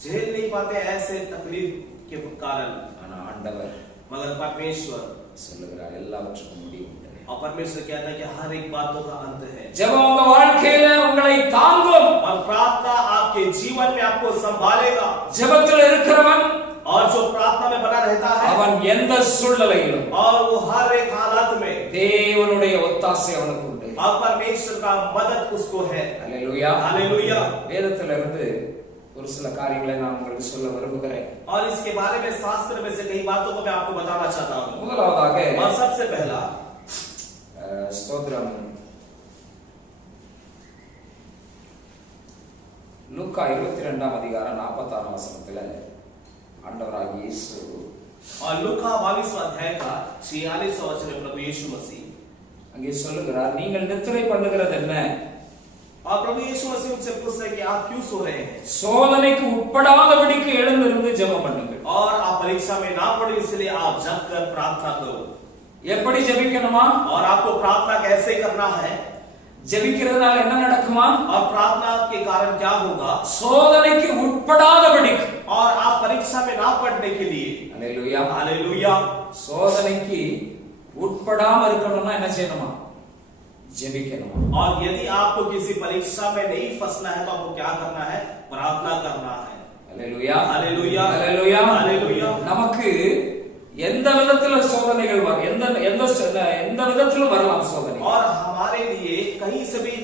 झेल नहीं पाते ऐसे तकलीफ के कारण. ஆனா ஆண்டவர் मगर परमेश्वर சொல்லுகிறார் எல்லாவற்றுக்கும் முடிவு உண்டு. और परमेश्वर कहता है कि हर एक बातों का अंत है. ஜெபம் உங்க வாழ்க்கையில உங்களை தாங்கும். और प्रार्थना आपके जीवन में आपको संभालेगा. ஜெபத்தில் இருக்கிறவன், और जो प्रार्थना में बना रहता है, அவன் எந்த சூழ்நிலையிலும் और वो हर एक हालत में தேவனுடைய ஒத்தாசை அவனுக்கு உண்டு. और परमेश्वर का मदद उसको है. அல்லேலூயா, हालेलुया. வேதத்துல இருந்து ஒரு சில காரியங்களை நான் உங்களுக்கு சொல்ல விரும்புகிறேன். और इसके बारे में शास्त्र में से कई बातों को मैं आपको बताना चाहता हूं. முதலாவதாக और सबसे पहला ஸ்தோத்திரம், லூக்கா 22 அதிகாரம் 46 வசனத்துல ஆண்டவராகிய இயேசு, और लूका 22वां अध्याय का 46वां वचन में प्रभु यीशु मसीह அங்கே சொல்லுகிறார், நீங்கள் நித்திரை பண்ணுகிறது என்ன? और प्रभु यीशु मसीह उनसे पूछते हैं कि आप क्यों सो रहे हैं? சோதனைக்கு உட்படாதபடிக்கு எழுந்திருந்து ஜெபம் பண்ணுங்கள். और आप परीक्षा में ना पड़े इसलिए आप जगकर प्रार्थना करो. எப்படி ஜெபிக்கணுமா? और आपको प्रार्थना कैसे करना है? ஜெபிக்கிறதுனால என்ன நடக்குமா? और प्रार्थना के कारण क्या होगा? சோதனைக்கு உட்படாதபடிக்கு. और आप परीक्षा में ना पड़ने के लिए. அல்லேலூயா, हालेलुया. சோதனைக்கு உட்படாம இருக்கணும்னா என்ன செய்யணுமா? ஜெபிக்கணுமா? और यदि आपको किसी परीक्षा में नहीं फंसना है तो आपको क्या करना है? प्रार्थना करना है। அல்லேலூயா, हालेलुया, அல்லேலூயா, हालेलुया। நமக்கு எந்த விதத்துல சோதனைகள் வரும், எந்த விதத்திலும் வரலாம் சோதனை. और हमारे लिए कहीं से भी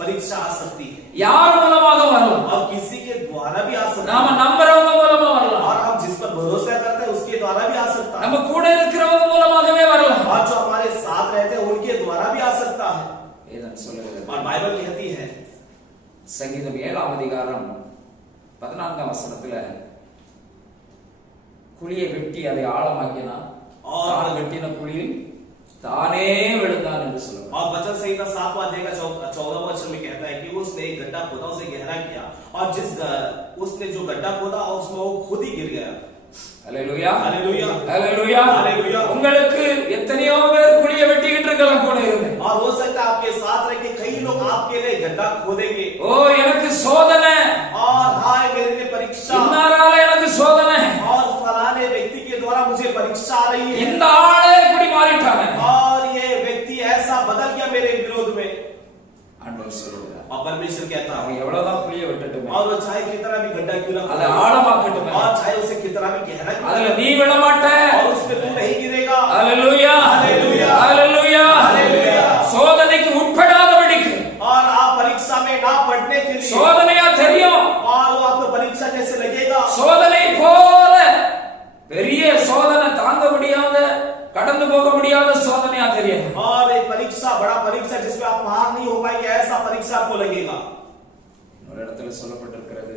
परीक्षा आ सकती है, யார் மூலமாக வரலாம்? और किसी के द्वारा भी आ सकती நாம है, நம்புறவங்க மூலமா வரலாம், और हम जिस पर भरोसा करते हैं उसके द्वारा भी आ सकता है, நம்ம கூட இருக்கிறவங்க மூலமாகவே வரலாம். और जो हमारे साथ रहते हैं उनके द्वारा भी आ सकता है। வேதம் சொல்லுகிறது. और बाइबल कहती है சங்கீதம் 7ஆம் அதிகாரம் 14ஆம் வசனத்துல குழியை வெட்டி அதை ஆழமாக்கினான், தான் வெட்டின குழியில் தானே விழுந்தான் என்று சொல்லுவார். और वचन संहिता 7वां अध्याय का 14वां वचन में कहता है कि उसने एक गड्ढा खोदा, उसे गहरा किया, और उसने जो गड्ढा खोदा और उसमें वो खुद ही गिर गया। அல்லேலூயா, हालेलुया, அல்லேலூயா. हालेलुया। உங்களுக்கு எத்தனையோ பேர் குழியை வெட்டிக்கிட்டு இருக்கலாம் கூட இருந்து. और हो सकता है आपके साथ रह के कई लोग आपके लिए गड्ढा खोदेंगे, ஓ எனக்கு சோதனை, और हाय मेरे लिए परीक्षा, இன்னாரால எனக்கு சோதனை, और फलाने व्यक्ति के द्वारा मुझे परीक्षा आ रही है, இந்த ஆளே இப்படி மாறிட்டானே. और ये व्यक्ति ऐसा बदल गया मेरे विरोध में। ஆண்டவர் சொல்றார், और परमेश्वर कहता है அவன் எவ்வளவுதான் குழியை வெட்டட்டுமே, और वो चाहे कितना भी गड्ढा क्यों ना அதை खोदे, ஆழமாக்கட்டுமே, और चाहे उसे कितना भी गहरा क्यों அதுல ना நீ விழ மாட்ட. खोदे, और उसमें तू नहीं गिरेगा। அல்லேலூயா, அல்லேலூயா, அல்லேலூயா. அல்லேலூயா. சோதனைக்கு உட்படாதபடிக்கு, और आप परीक्षा में ना पढ़ने के लिए, சோதனையா தெரியும், और वो आपको परीक्षा जैसे लगेगा, சோதனை போல பெரிய சோதனை, தாங்க முடியாத கடந்து போக முடியாத சோதனையா தெரியும். और एक परीक्षा बड़ा परीक्षा जिसमें आप पार नहीं हो पाएंगे ऐसा परीक्षा आपको लगेगा। ஒரு இடத்துல சொல்லப்பட்டிருக்கிறது,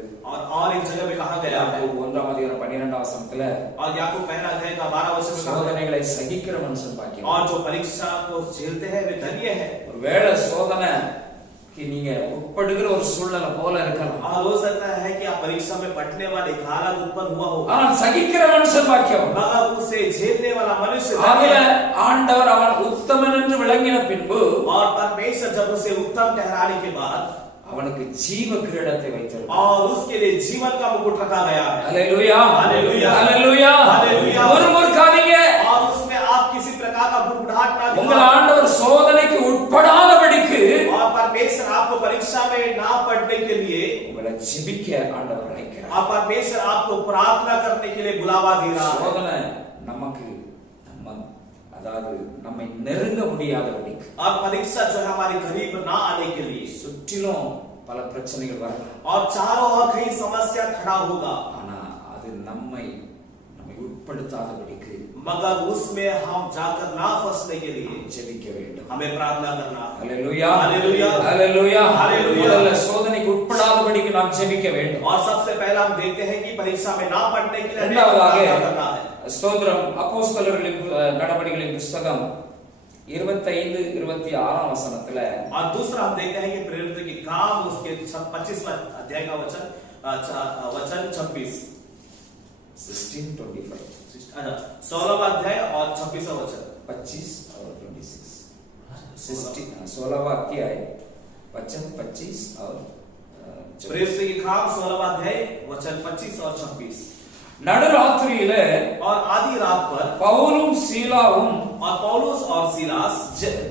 और एक जगह में कहा गया है, யாக்கோபு 1ஆம் அதிகாரம் 12ஆம் வசனத்துல और याकूब पहला अध्याय का 12 वचन में कहा, சோதனைகளை சகிக்கிற மனுஷன் பாக்கியம். और जो परीक्षा को झेलते हैं वे धन्य है। ஒருவேளை சோதனைக்கு நீங்க உட்படுகிற ஒரு சூழ்நிலை போல இருக்கலாம், और हो सकता है कि आप परीक्षा में पढ़ने वाले एक हालत उत्पन्न हुआ हो, ஆனால் சகிக்கிற மனுஷன் பாக்கியம். मगर उसे झेलने वाला मनुष्य அதுல धन्य है। ஆண்டவர் அவன் உத்தமன் என்று விளங்கின பின்பு और परमेश्वर जब उसे उत्तम ठहराने के बाद அவனுக்கு ஜீவ கிரீடத்தை வைத்திருக்கிறார். और उसके लिए जीवन का मुकुट रखा गया है। அல்லேலூயா, அல்லேலூயா, அல்லேலூயா. அல்லேலூயா। ஒரு முறுக்காதீங்க, और उसमें आप किसी प्रकार का बुड़बुड़ाहट ना உங்கள் दिखाओ, ஆண்டவர் சோதனைக்கு உட்படாதபடிக்கு और परमेश्वर आपको परीक्षा में ना पढ़ने के लिए, உங்களை ஜெபிக்க ஆண்டவர் அழைக்கிறார். और परमेश्वर आपको प्रार्थना करने के लिए बुलावा दे रहा है। சோதனை நமக்கு அதாவது நம்மை நெருங்க முடியாதபடிக்கு, और परीक्षा जो है हमारे करीब ना आने के लिए, சுற்றிலும் பல பிரச்சனைகள் வரலாம், और चारों ओर कई समस्या खड़ा होगा, ஆனா அது நம்மை உட்படுத்தாதபடிக்கு, मगर उसमें हम जाकर ना फंसने के लिए ஜெபிக்க வேண்டும். हमें प्रार्थना करना है। அல்லேலூயா, அல்லேலூயா, அல்லேலூயா. அல்லேலூயா. முதல்ல சோதனைக்கு உட்படாதபடிக்கு நாம் ஜெபிக்க வேண்டும். और सबसे पहला हम देखते हैं कि परीक्षा में ना पढ़ने के लिए हमें இரண்டாவதாக प्रार्थना करना है। ஸ்தோத்திரம், அப்போஸ்தலர்களின் நடபடிகளின் புத்தகம் 25-26 வசனத்துல, और दूसरा हम देखते हैं कि प्रेरित के काम उसके 25वां अध्याय का वचन 26 16-25, 16वां अध्याय और 26वां वचन 25 और 26, 16वां अध्याय वचन 25 और 26. प्रेरित के काम 16वां अध्याय वचन 25 और 26। நடுராத்திரியில और आधी रात पर பவுலும் சீலாவும் और पौलुस और सीलास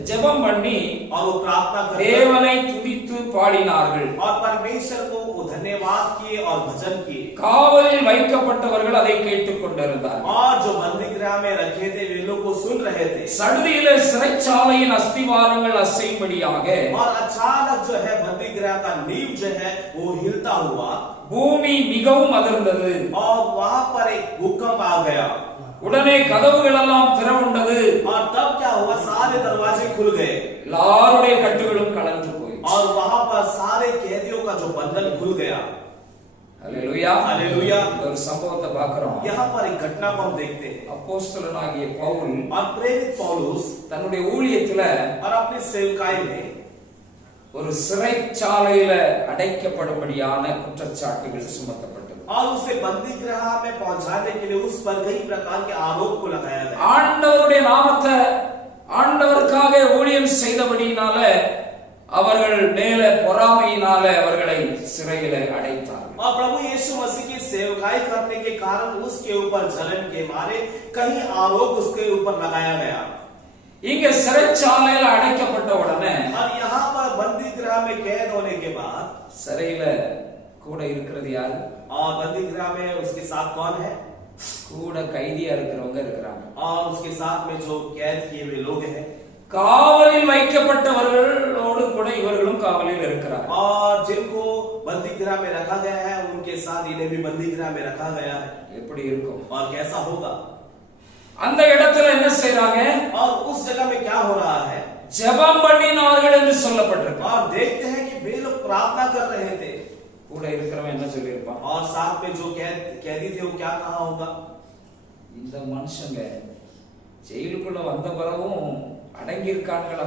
ஜெபம் பண்ணி और वो प्रार्थना करते தேவனை துதித்து பாடினார்கள். और परमेश्वर को धन्यवाद किए और भजन किए। காவலில் வைக்கப்பட்டவர்கள் அதை கேட்டுக் கொண்டிருந்தார்கள். और जो बंदी गृह में रखे थे वे लोग को सुन रहे थे। சடுதியில சிறைச்சாலையின் அஸ்திவாரங்கள் அசையும்படியாக और अचानक जो है बंदी गृह का नींव जो है वो हिलता हुआ பூமி மிகவும் அதிர்ந்தது. और वहां पर एक भूकंप आ गया। உடனே கதவுகள் எல்லாம் திறவுண்டது. और तब क्या हुआ, सारे दरवाजे खुल गए எல்லாருடைய கட்டுகளும் கலந்து போயிற்று. और वहां पर सारे कैदियों का जो बंधन खुल गया। அல்லேலூயா, हालेलुया। ஒரு சம்பவத்தை பார்க்கிறோம். यहाँ पर एक घटना को हम देखते हैं। அப்போஸ்தலனாகிய பவுல் और प्रेरित पौलुस தன்னுடைய ஊழியத்துல और अपनी सेवकाई में ஒரு சிறைச்சாலையில அடைக்கப்படும்படியான குற்றச்சாட்டுகள் சுமத்தப்பட்டது. और उसे बंदी गृह में पहुंचाने के लिए उस पर कई प्रकार के आरोप को लगाया गया। ஆண்டவருடைய நாமத்தை ஆண்டவருக்காக ஊழியம் செய்தபடியினால அவர்கள் மேல பொறாமையினால அவர்களை சிறையில அடைத்தார்கள். और प्रभु यीशु मसीह की सेवकाई करने के कारण उसके ऊपर जलन के मारे कई आरोप उसके ऊपर लगाया गया। இங்க சிறைச்சாலையில அடைக்கப்பட்ட உடனே और यहाँ पर बंदी गृह में कैद होने के बाद சிறையில கூட இருக்கிறது யாரு? और बंदी गृह में उसके साथ कौन है? கூட கைதியா இருக்கிறவங்க இருக்கிறாங்க. और उसके साथ में जो कैद किए हुए लोग हैं. காவலில் வைக்கப்பட்டவர்களோடு கூட இவர்களும் காவலில் இருக்கிறார். और जिनको बंदी गृह में रखा गया है उनके साथ इन्हें भी बंदी गृह में रखा गया है. எப்படி இருக்கும்? और कैसा होगा? அந்த இடத்துல என்ன செய்றாங்க? और उस जगह में क्या हो रहा है? ஜெபம் பண்ணினார்கள் என்று சொல்லப்பட்டிருக்கு. और देखते हैं कि वे लोग प्रार्थना कर रहे थे. கூட இருக்கிறவன் என்ன சொல்லிருப்பான்? और साथ में जो कैदी थे वो क्या कहा होगा? இந்த மனுஷங்க ஜெயிலுக்குள்ள வந்த பிறகும் அடங்கி இருக்காங்களா?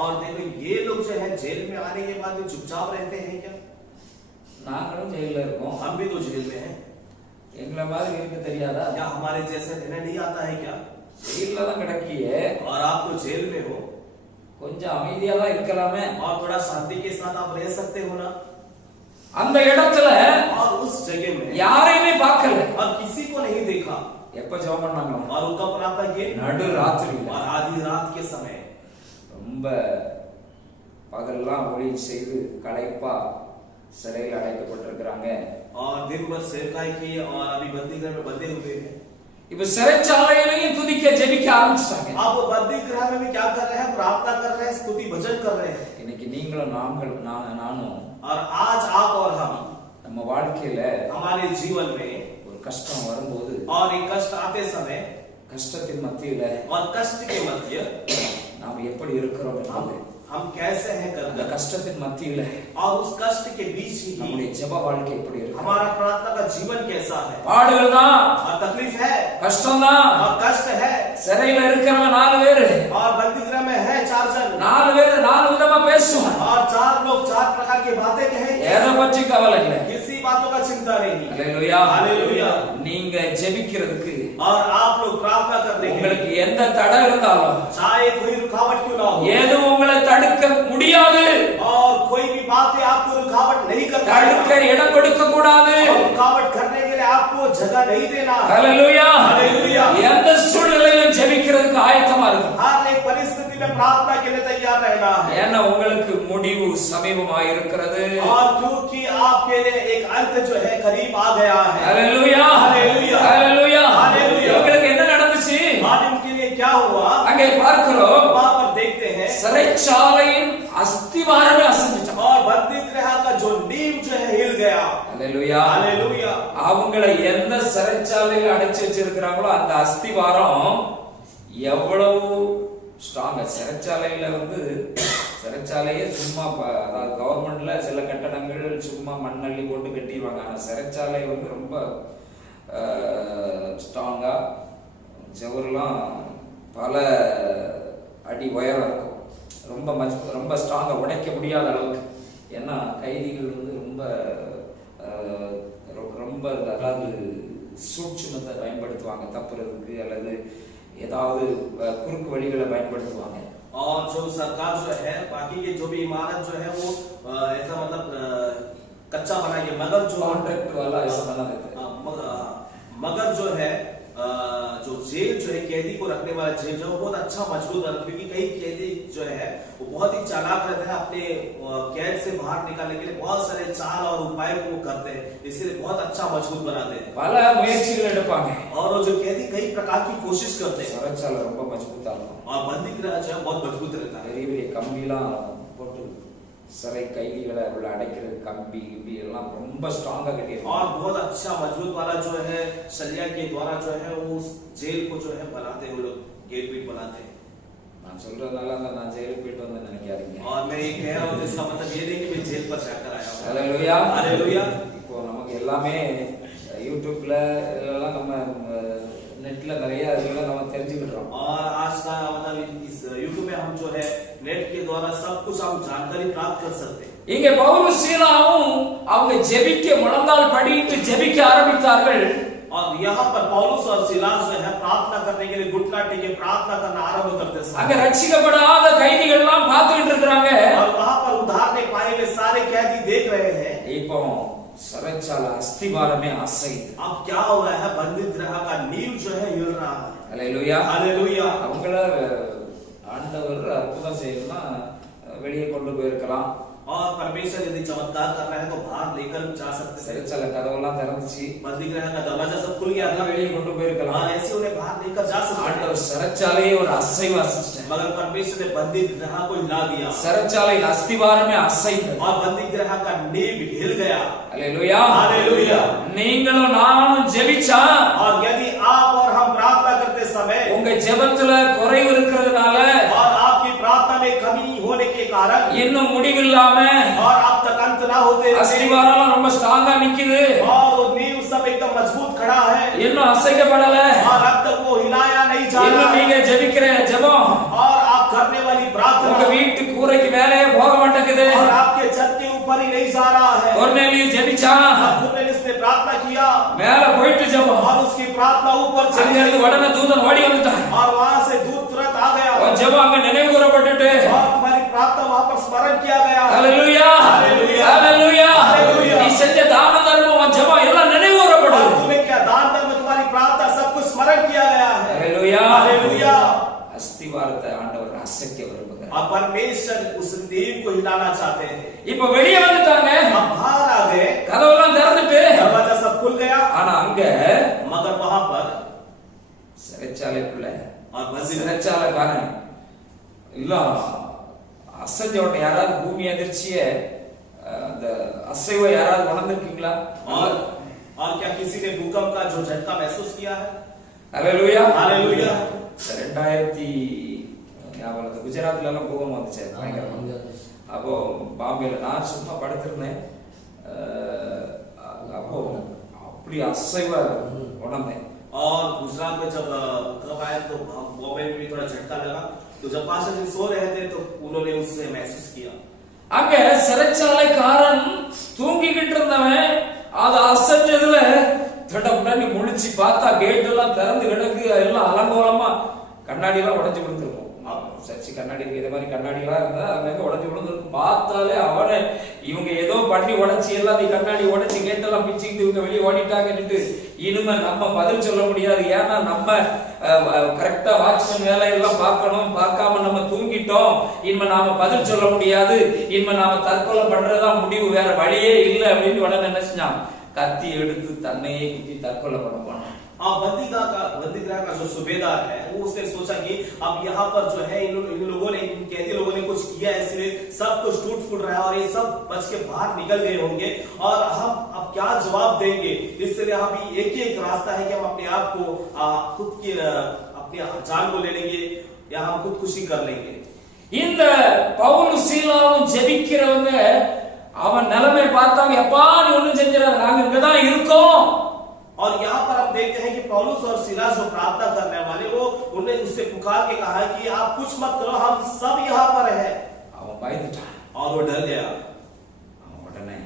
और देखो ये लोग जो है जेल में आने के बाद भी चुपचाप रहते हैं क्या? நாங்களும் ஜெயில இருக்கோம். हम भी तो जेल में हैं. எங்களை மாதிரி இருக்க தெரியாதா? क्या हमारे जैसे रहने नहीं आता है क्या? ஜெயில தான் கிடக்கியே. और आप तो जेल में हो. கொஞ்சம் அமைதியா தான் இருக்கலாமே. और थोड़ा शांति के साथ आप रह सकते हो ना. அந்த இடத்துல और उस जगह में யாரையுமே பார்க்கல. और किसी को नहीं देखा. எப்ப ஜெபம் பண்ணாங்க? और उनका प्रार्थना किए நடு ராத்திரி और आधी रात के समय. ரொம்ப பகல்லாம் ஒளி செய்து களைப்பா சிறையில் அடைக்கப்பட்டிருக்கிறாங்க. और दिन भर सेवकाई की और अभी बंदी गृह में बंधे हुए हैं. இப்ப சிறைச்சாலையிலையும் துதிக்க ஜெபிக்க ஆரம்பிச்சாங்க. आप वो बंदी गृह में भी क्या कर रहे हैं? प्रार्थना कर रहे हैं, स्तुति भजन कर रहे हैं. இன்னைக்கு நீங்களும் நானும் और आज आप और हम நம்ம வாழ்க்கையில हमारे जीवन में ஒரு கஷ்டம் வரும்போது और एक कष्ट आते समय கஷ்டத்தின் மத்தியில और कष्ट के मध्य நாம் எப்படி இருக்கிறோம் என்பது हम कैसे हैं அந்த कर கஷ்டத்தின் மத்தியில और उस कष्ट के बीच ही நம்முடைய ஜெப வாழ்க்கை எப்படி இருக்கு? हमारा प्रार्थना का जीवन कैसा है? பாடுகள் தான், और तकलीफ है கஷ்டம் தான். और कष्ट है. சிறையில இருக்கிறவன் 4 பேரு, और बंदी गृह में है 4 जन 4 பேரு 4 விதமா பேசுவான். और 4 लोग 4 प्रकार की बातें कहेंगे. எதை பற்றி கவலை இல்லை. किसी बातों का चिंता नहीं. அல்லேலூயா. हालेलुया. நீங்க ஜெபிக்கிறதுக்கு और आप लोग प्रार्थना करने के உங்களுக்கு எந்த தடை இருந்தாலும் चाहे कोई रुकावट क्यों ना हो ஏதும் உங்களை தடுக்க முடியாது. और कोई भी बातें आपको रुकावट नहीं कर தடுக்க இடம் கொடுக்க கூடாது. और रुकावट करने के लिए आपको जगह नहीं देना. அல்லேலூயா. हालेलुया. எந்த சூழ்நிலையிலும் ஜெபிக்கிறதுக்கு ஆயத்தமா இருக்கணும். हर एक परिस्थिति में प्रार्थना के लिए तैयार रहना है. ஏன்னா உங்களுக்கு முடிவு சமீபமாக இருக்கிறது. और क्योंकि आपके लिए एक अंत जो है करीब आ गया है. அல்லேலூயா. हालेलुया. அல்லேலூயா. हालेलुया. உங்களுக்கு என்ன நடந்துச்சு? आज इनके लिए क्या हुआ? அங்கே பார்க்கிறோம், वहां पर देखते हैं சிறைச்சாலையின் அஸ்திவாரமே அசைஞ்சிச்சு. और बंदी गृह का जो नींव जो है हिल गया. அல்லேலூயா. हालेलुया. அவங்களை எந்த சிறைச்சாலையில் அடைச்சு வச்சிருக்கிறாங்களோ அந்த அஸ்திவாரம் எவ்வளவு ஸ்ட்ராங்கா. சிறைச்சாலையே சும்மா அதாவது கவர்மெண்ட்ல சில கட்டடங்கள் சும்மா மண்ணள்ளி போட்டு கட்டிடுவாங்க. ஆனா சிறைச்சாலை ரொம்ப ஸ்ட்ராங்கா, செவரெல்லாம் பல அடி உயரம் இருக்கும். ரொம்ப ஸ்ட்ராங்கா, உடைக்க முடியாத அளவுக்கு. ஏன்னா கைதிகள் ரொம்ப அதாவது சூட்சுமத்தை பயன்படுத்துவாங்க தப்புறதுக்கு, அல்லது ஏதாவது குறுக்கு வழிகளை பயன்படுத்துவாங்க. और जो सरकार जो है बाकी के जो भी इमारत जो है वो ऐसा मतलब कच्चा बनाएगी. मगर जो कॉन्ट्रैक्ट वाला ऐसा बना देते हैं. मगर जो है जो जेल जो है कैदी को रखने वाला जेल जो बहुत अच्छा मजबूत है. क्योंकि कई कैदी जो है वो बहुत ही चालाक रहते हैं. अपने कैद से बाहर निकालने के लिए बहुत सारे चाल और उपाय वो करते हैं. इसलिए बहुत अच्छा मजबूत बनाते हैं. பல முயற்சிகள் எடுப்பாங்க. और वो जो कैदी कई प्रकार की कोशिश करते हैं. சிறைச்சாலை ரொம்ப மஜ்பூத்தா இருக்கும். और बंदी गृह जो है बहुत मजबूत रहता है. பெரிய பெரிய கம்பிலாம் போட்டு சிறை கைதிகளை உள்ள அடைக்கிறது, கம்பி எல்லாம் ரொம்ப ஸ்ட்ராங்கா கட்டியிருக்காங்க. और बहुत अच्छा मजबूत वाला जो है सलिया के द्वारा जो है वो जेल को जो है बनाते हैं. वो लोग गेट भी बनाते हैं. நான் சொல்றதுனால நான் ஜெயிலுக்கு போயிட்டு வந்து நினைக்காதீங்க. और मैं ये कह रहा हूँ इसका मतलब ये नहीं कि मैं जेल पर जाकर आया हूँ. அல்லேலூயா. हालेलुया. இப்போ நமக்கு எல்லாமே யூடியூப்ல எல்லாம் நம்ம नेटல நிறைய இதெல்லாம் நம்ம தெரிஞ்சுக்கிட்டோம். और आज का मतलब इस युग में हम जो है नेट के द्वारा सब कुछ हम जानकारी प्राप्त कर सकते हैं. இங்க பவுலும் சீலாவும் அவங்க ஜெபிக்க முழங்கால் படியிட்டு ஜெபிக்க ஆரம்பித்தார்கள். और यहाँ पर पौलुस और सिलास जो है प्रार्थना करने के लिए घुटना टेके प्रार्थना करना आरंभ करते हैं. அங்க ரட்சிக்கப்படாத கைதிகள் எல்லாம் பார்த்துட்டு இருக்காங்க. और वहां पर उद्धार नहीं पाए हुए सारे कैदी देख रहे हैं. இப்போ சிறைச்சாலை அஸ்திவாரமே அசையுது. अब क्या हो रहा है? बंदी गृह का नींव जो है हिल रहा है. அல்லேலூயா. हालेलुया. அவங்கள ஆண்டவர் அற்புதம் செய்யணும்னா வெளியே கொண்டு போயிருக்கலாம். और परमेश्वर यदि चमत्कार करना है तो बाहर लेकर जा सकते हैं. சிறைச்சாலை கதவெல்லாம் திறந்துச்சு, बंदी गृह का दरवाजा सब खुल गया था, வெளியே கொண்டு போயிருக்கலாம். ऐसे उन्हें बाहर लेकर जा सकते हैं. ஆண்டவர் சிறைச்சாலையை ஒரு அசைவு அசைச்சிட்டார். मगर परमेश्वर ने बंदी गृह को हिला दिया. சிறைச்சாலையின் அஸ்திவாரமே அசைந்தது. और बंदी गृह का नींव हिल गया. அல்லேலூயா, हालेलुया. நீங்களும் நானும் ஜெபிச்சா, और यदि आप और हम प्रार्थना करते समय உங்க ஜெபத்துல குறைவு இருக்கிறதுனால, और आपकी प्रार्थना में कमी होने के कारण இன்னும் முடிவில்லாம और आप तक अंत ना होते அஸ்திவாரம் ரொம்ப ஸ்ட்ராங்கா நிக்குது, और वो नींव सब एकदम मजबूत खड़ा है இன்னும் அசைக்கப்படல, और अब तक वो हिलाया नहीं जा இன்னும் रहा நீங்க ஜெபிக்கிற ஜெபம் और आप करने वाली உங்க प्रार्थना வீட்டு கூரைக்கு மேலே போக மாட்டேங்குது. और आपके छत के ऊपर ही नहीं जा रहा है. கொர்நேலியு ஜெபிச்சா, कुरनेलियुस ने प्रार्थना किया மேல போயிட்டு ஜெபம், और उसकी प्रार्थना ऊपर चली அங்க இருந்து உடனே தூதன் ஓடி வந்துட்டான். और वहां से दूत तुरंत आ गया உன் ஜெபம் அங்க நினைவு கூறப்பட்டுட்டு, और तुम्हारी प्रार्थना वहां पर स्मरण किया गया. ஹalleluya, ஹalleluya, ஹalleluya. ஹalleluya. நீ செஞ்ச தான தர்மம் உன் ஜெபம் எல்லாம் நினைவு கூறப்படுது. और तुम्हें क्या दान धर्म तुम्हारी प्रार्थना सब कुछ स्मरण किया गया है. ஹalleluya, हालेलुया. அஸ்திவாரத்தை ஆண்டவர் அசைக்க விரும்புகிறார். और परमेश्वर उस नींव को हिलाना चाहते हैं. இப்ப வெளியே வந்துட்டாங்க, अब बाहर आ गए, கதவெல்லாம் திறந்துட்டு, दरवाजा सब खुल गया, ஆனா அங்க मगर वहां पर சிறைச்சாலைக்குள்ள और बंदी சிறைச்சாலைக்காரன் இல்ல அசைஞ்ச உடனே யாராவது பூமி அதிர்ச்சிய அந்த அசைவை யாராவது உணர்ந்திருக்கீங்களா? और क्या किसी ने भूकंप का जो झटका महसूस किया है? ஹalleluya, हालेलुया. 2000 ஞாபகம் குஜராத்ல எல்லாம் பூகம்பம் வந்துச்சு பயங்கரமா. அப்போ பாம்பேல நான் சும்மா படுத்திருந்தேன். அப்போ அப்படி அசைவ உணர்ந்தேன். और गुजरात में जब भूकंप आया तो बॉम्बे में भी थोड़ा झटका लगा. तो जब 5 दिन सो रहे थे तो उन्होंने उससे महसूस किया. அங்க சிறைச்சாலைக்காரன் தூங்கிக்கிட்டு இருந்தவன் அது அசைஞ்சதுல தடபடன்னு முழிச்சு பார்த்தா கேட் எல்லாம் திறந்து கிடக்கு, எல்லாம் அலங்கோலமா, கண்ணாடி எல்லாம் உடைஞ்சு விழுந்திருக்கும். சர்ச்சு கண்ணாடி இருக்கு, இதே மாதிரி கண்ணாடி எல்லாம் இருந்தா அங்க உடைஞ்சு விழுந்திருக்கும். பார்த்தாலே அவனை இவங்க ஏதோ பண்ணி உடைச்சி எல்லாத்தையும் கண்ணாடி உடைச்சி கேட்டெல்லாம் பிச்சுக்கிட்டு இவங்க வெளியே ஓடிட்டாங்கன்னுட்டு இனிமே நம்ம பதில் சொல்ல முடியாது. ஏன்னா நம்ம கரெக்டா வாட்ச்மேன் வேலையெல்லாம் பார்க்கணும், பார்க்காம நம்ம தூங்கிட்டோம், இனிமே நாம பதில் சொல்ல முடியாது, இனிமே நாம தற்கொலை பண்றதுதான் முடிவு, வேற வழியே இல்லை அப்படின்னு உடனே என்ன செஞ்சான், கத்தி எடுத்து தன்னையே குத்தி தற்கொலை பண்ண போனான். बंदी गृह का जो सूबेदार है वो उसने सोचा कि अब यहाँ पर जो है इन लोगों ने, इन कैदी लोगों ने कुछ किया, इसलिए सब कुछ टूट फूट रहा है और ये सब बच के बाहर निकल गए होंगे और हम अब क्या जवाब देंगे. इसलिए हम एक ही एक रास्ता है कि हम अपने आप को खुद की अपनी जान को ले लेंगे या हम खुदकुशी कर लेंगे. இந்த பவுல் சீலாவும் ஜெபிக்கிறவங்க அவன் நிலைமை பார்த்தாங்க, எப்பா நீ ஒண்ணும் செஞ்சிடாத, நாங்க இங்கதான் இருக்கோம். और यहाँ पर हम देखते हैं कि पौलुस और सिलास जो प्रार्थना करने वाले वो उन्हें उससे पुकार के कहा कि आप कुछ मत करो, हम सब यहाँ पर हैं. அவன் பயந்துட்டான். और वो डर गया. அவன் உடனே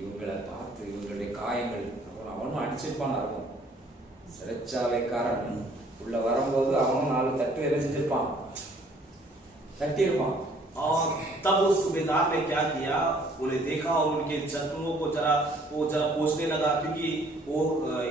இவங்களை பார்த்து இவங்களுடைய காயங்கள் அவனும் அடிச்சிருப்பான் இருக்கும். சிறைச்சாலைக்காரன் உள்ள வரும்போது அவனும் 4 தட்டு எரிஞ்சிருப்பான், தட்டியிருப்பான். और तब उस सूबेदार ने क्या किया, उन्हें देखा और उनके जख्मों को जरा पोंछने लगा, क्योंकि वो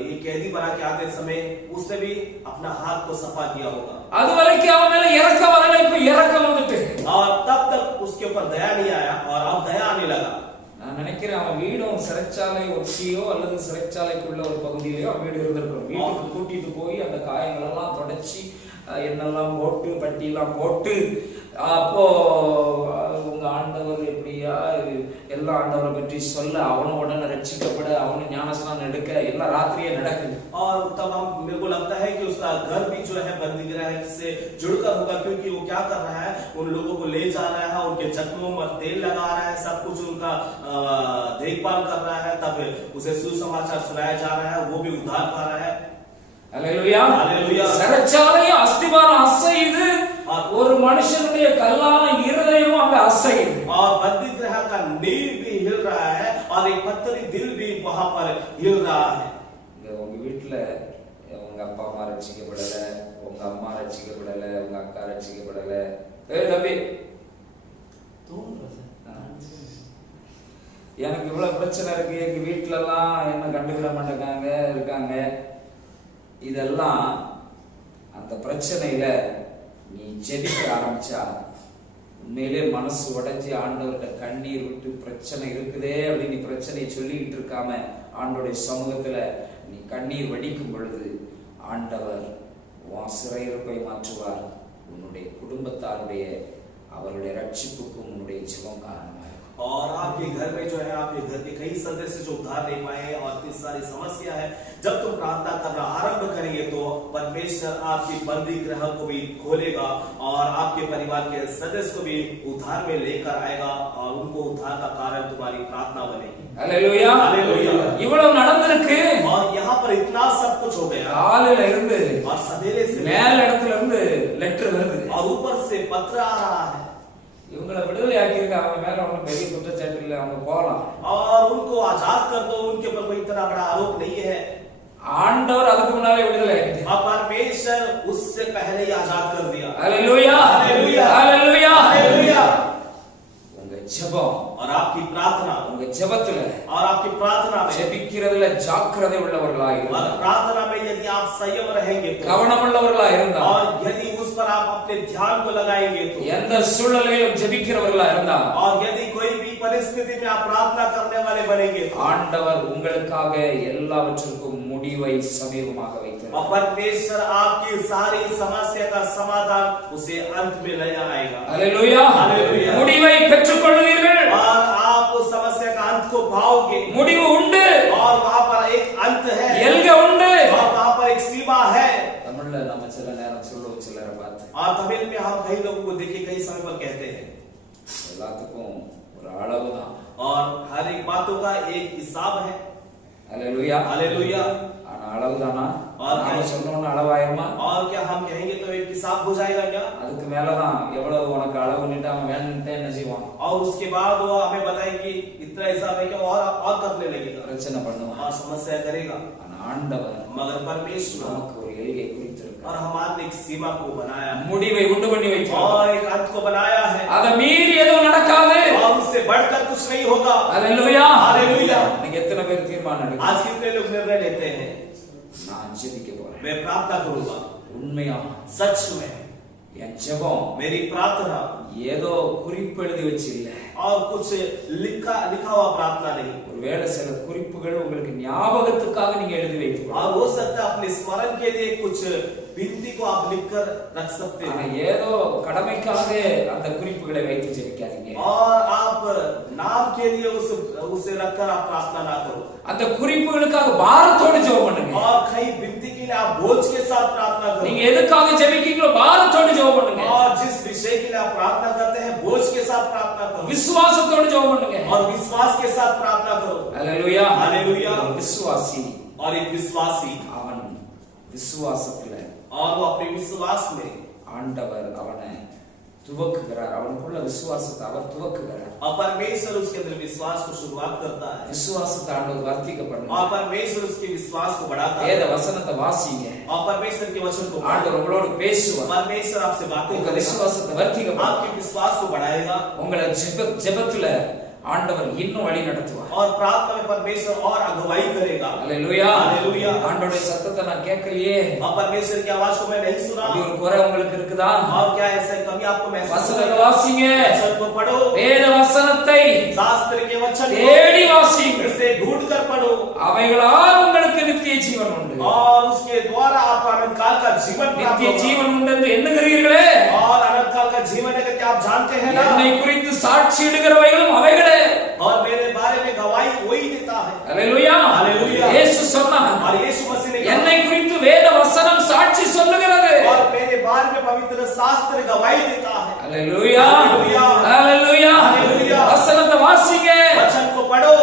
एक कैदी बना के आते समय उसने भी अपना हाथ को सफा किया होगा. அது வரைக்கும் அவன் மேல இரக்கம் வரல, இப்ப இரக்கம் வந்துட்டு. और तब तक उसके ऊपर दया नहीं आया और अब दया आने लगा. நான் நினைக்கிறேன் அவன் வீடும் சிறைச்சாலை ஒட்டியோ அல்லது சிறைச்சாலைக்குள்ள ஒரு பகுதியிலயோ வீடு இருந்திருக்கும். வீட்டுக்கு கூட்டிட்டு போய் அந்த காயங்கள் எல்லாம் தொடச்சி என்னெல்லாம் போட்டு பட்டியெல்லாம் போட்டு, அப்போ உங்க ஆண்டவர் எப்படியா எல்லா ஆண்டவரை பற்றி சொல்ல, அவனும் உடனே ரட்சிக்கப்பட, அவனும் ஞானஸ்நானம் எடுக்க, எல்லாம் ராத்திரியே நடக்குது. और तब हम मेरे को लगता है कि उसका घर भी जो है बंदी गृह से जुड़कर होगा, क्योंकि वो क्या कर रहा है, उन लोगों को ले जा रहा है, उनके जख्मों में तेल लगा रहा है, सब कुछ उनका देखभाल कर रहा है. तब उसे सुसमाचार सुनाया जा रहा है, वो भी उद्धार पा रहा है. அல்லேலூயா, அல்லேலூயா. சிறைச்சாலையும் அஸ்திவாரம் அசையுது, ஒரு மனுஷனுடைய கல்லான இருதயமும் அங்க அசையுது. और बंदी गृह का नींव भी हिल रहा है और एक पत्थरी दिल भी वहां पर हिल रहा है. உங்க வீட்டுல உங்க அப்பா அம்மா ரட்சிக்கப்படல, உங்க அம்மா ரட்சிக்கப்படல, உங்க அக்கா ரட்சிக்கப்படல, தம்பி எனக்கு இவ்வளவு பிரச்சனை இருக்கு, எங்க வீட்டுல எல்லாம் என்ன கண்டுக்கிட மாட்டேங்காங்க இருக்காங்க, இதெல்லாம் அந்த பிரச்சனையில நீ ஜெபிக்க ஆரம்பிச்சா உண்மையிலே மனசு உடைஞ்சி ஆண்டவர்கிட்ட கண்ணீர் விட்டு பிரச்சனை இருக்குதே அப்படின்னு நீ பிரச்சனையை சொல்லிக்கிட்டு இருக்காம ஆண்டவருடைய சமூகத்துல நீ கண்ணீர் வடிக்கும் பொழுது ஆண்டவர் உன் சிறையிருப்பை மாற்றுவார். உன்னுடைய குடும்பத்தாருடைய அவருடைய ரட்சிப்புக்கும் உன்னுடைய ஜெபம் காரணமாக. और आपके घर में जो है आपके घर के कई सदस्य जो उद्धार नहीं पाए और इतनी सारी समस्या है, जब तुम प्रार्थना करना आरंभ करेंगे तो परमेश्वर आपकी बंदी गृह को भी खोलेगा और आपके परिवार के सदस्य को भी उद्धार में लेकर आएगा और उनको उद्धार का कारण तुम्हारी प्रार्थना बनेगी। Hallelujah hallelujah. இவ்வளவு நடந்திருக்கு. और यहाँ पर इतना सब कुछ हो गया காலையில இருந்து और सवेरे से மேல் இடத்துல இருந்து லெட்டர் வருது और ऊपर से पत्र आ रहा है। இவங்களை விடுதலை ஆக்கியிருக்க அவங்க மேல ஒன்றும் பெரிய குற்றச்சாட்டு இல்லை, அவங்க போகலாம். और उनको आजाद कर दो, उनके ऊपर कोई इतना बड़ा आरोप नहीं है। ஆண்டவர் அதுக்கு முன்னாலே விடுதலை ஆக்கிட்டார். और परमेश्वर उससे पहले ही आजाद कर दिया। Hallelujah hallelujah hallelujah hallelujah. உங்க ஜெபம் और आपकी प्रार्थना உங்க ஜெபத்துல और आपकी प्रार्थना में ஜெபிக்கிறதுல ஜாக்கிரதை உள்ளவர்களாய் और இருந்தால், प्रार्थना में यदि आप संयम रहेंगे तो கவனம் உள்ளவர்களாய் இருந்தால், और यदि उस पर आप अपने ध्यान को लगाएंगे तो எந்த சூழ்நிலையிலும் ஜெபிக்கிறவர்களா இருந்தால், और यदि कोई भी परिस्थिति में आप प्रार्थना करने वाले बनेंगे तो ஆண்டவர் உங்களுக்காக எல்லாவற்றிற்கும் முடிவை சமீபமாக வைத்தார். और परमेश्वर आपकी सारी समस्या का समाधान उसे अंत में ले आएगा। Hallelujah hallelujah. முடிவை பெற்றுக்கொள்வீர்கள். और आप उस समस्या का अंत को पाओगे। முடிவு உண்டு, और वहां पर एक अंत है எல்க உண்டு. और वहां पर एक सीमा है। தமிழ்ல நம்ம சில நேரம் சொல்லுவோம், சிலரை பார்த்து और तमिल में हम कई लोगों को देखिए कई समय पर कहते हैं எல்லாத்துக்கும் ஒரு அளவு தான். और हर एक बातों का एक हिसाब है। Hallelujah hallelujah. ஆனா அளவுதானா? और நாம சொன்னோம்னா அளவாயிருமா? और क्या हम कहेंगे तो एक हिसाब हो जाएगा क्या? அதுக்கு மேலதான் எவ்வளவு உனக்கு அளவு நின்று அவன் வேணும்ட்டு என்ன செய்வான்? और उसके बाद वो हमें बताएंगे इतना हिसाब है कि और करने लगेगा பிரச்சனை பண்ணுவான். और समस्या करेगा। ஆனா ஆண்டவர் मगर परमेश्वर நமக்கு ஒரு எல்கை குறித்திருக்கிறார். और हमारे एक सीमा को बनाया முடிவை உண்டு பண்ணி வைத்தார். और एक अंत को बनाया है। அதை மீறி எதுவும் நடக்காது. और उससे बढ़कर कुछ नहीं होगा। Hallelujah hallelujah. நீங்க எத்தனை பேர் தீர்மானம் எடுக்க? आज कितने लोग निर्णय लेते हैं நான் ஜெபிக்க போறேன், मैं प्रार्थना करूंगा? உண்மையா सच में என் ஜெபம் मेरी प्रार्थना ஏதோ குறிப்பு எழுதி வச்சு இல்ல, और कुछ लिखा हुआ प्रार्थना नहीं। ஒருவேளை சில குறிப்புகள் உங்களுக்கு ஞாபகத்துக்காக நீங்க எழுதி வைத்துக்கொள்ளலாம். और हो सकता है अपने स्मरण के लिए कुछ विनती को आप लिखकर रख सकते ஆனா हैं। ஏதோ கடமைக்காக அந்த குறிப்புகளை வைத்து ஜெபிக்காதீங்க. और आप नाम के लिए उसे रखकर आप प्रार्थना ना करो। அந்த குறிப்புகளுக்காக பாரத்தோடு ஜெபம் பண்ணுங்க. और कई विनती के लिए आप बोझ के साथ प्रार्थना करो। நீங்க எதுக்காக ஜெபிக்கீங்களோ பாரத்தோடு ஜெபம் பண்ணுங்க. और जिस विषय के लिए आप प्रार्थना करते हैं बोझ के साथ प्रार्थना करो। விசுவாசத்தோடு ஜெபம் பண்ணுங்க. और विश्वास के साथ प्रार्थना करो। Hallelujah hallelujah. விசுவாசி और एक विश्वासी அவன் விசுவாசத்துல और वो अपने विश्वास में ஆண்டவர் அவனை துவக்குகிறார். அவனுக்குள்ள விசுவாசத்தை அவர் துவக்குகிறார். और परमेश्वर उसके अंदर विश्वास को शुरुआत करता है। விசுவாசத்தை ஆண்டவர் வர்த்திக்க பண்ணுங்க. और परमेश्वर उसके विश्वास को बढ़ाता है। வேத வசனத்தை வாசிங்க. और परमेश्वर के वचन को ஆண்டவர் உங்களோடு பேசுவார். परमेश्वर आपसे बातें உங்க करेगा। விசுவாசத்தை வர்த்திக்க பண்ணுங்க. आपके विश्वास को बढ़ाएगा உங்களை ஜெபத்துல ஆண்டவர் இன்னும் வழி நடத்துவார். और प्रार्थना में परमेश्वर और अगुवाई करेगा। Hallelujah hallelujah. ஆண்டவருடைய சத்தத்தை நான் கேட்கலையே, और परमेश्वर की आवाज को मैं नहीं सुना। அப்படி ஒரு குறை உங்களுக்கு இருக்குதா? और क्या ऐसा कमी आपको महसूस வசனத்தை வாசிங்க. वचन को पढ़ो। வேத वசனத்தை शास्त्र के वचन को தேடி வாசிங்க. उसे ढूंढ कर पढ़ो। அவைகளால் உங்களுக்கு நித்திய ஜீவன் உண்டு. और उसके द्वारा आप अनंत काल का जीवन प्राप्त நித்திய होगा। ஜீவன் உண்டு என்று எண்ணுகிறீர்களே, और अनंत काल का जीवन है कि आप जानते हैं ना। என்னை குறித்து சாட்சியிடுகிறவைகளும் அவைகளே. और मेरे बारे में गवाही वही देता है। Hallelujah hallelujah. இயேசு சொன்னார், और यीशु मसीह ने என்னை குறித்து வேத வசனம் சாட்சி சொல்லுகிறது. और मेरे बारे में पवित्र शास्त्र गवाही देता है। Hallelujah hallelujah. Hallelujah hallelujah. வசனத்தை வாசிங்க. वचन को पढ़ो।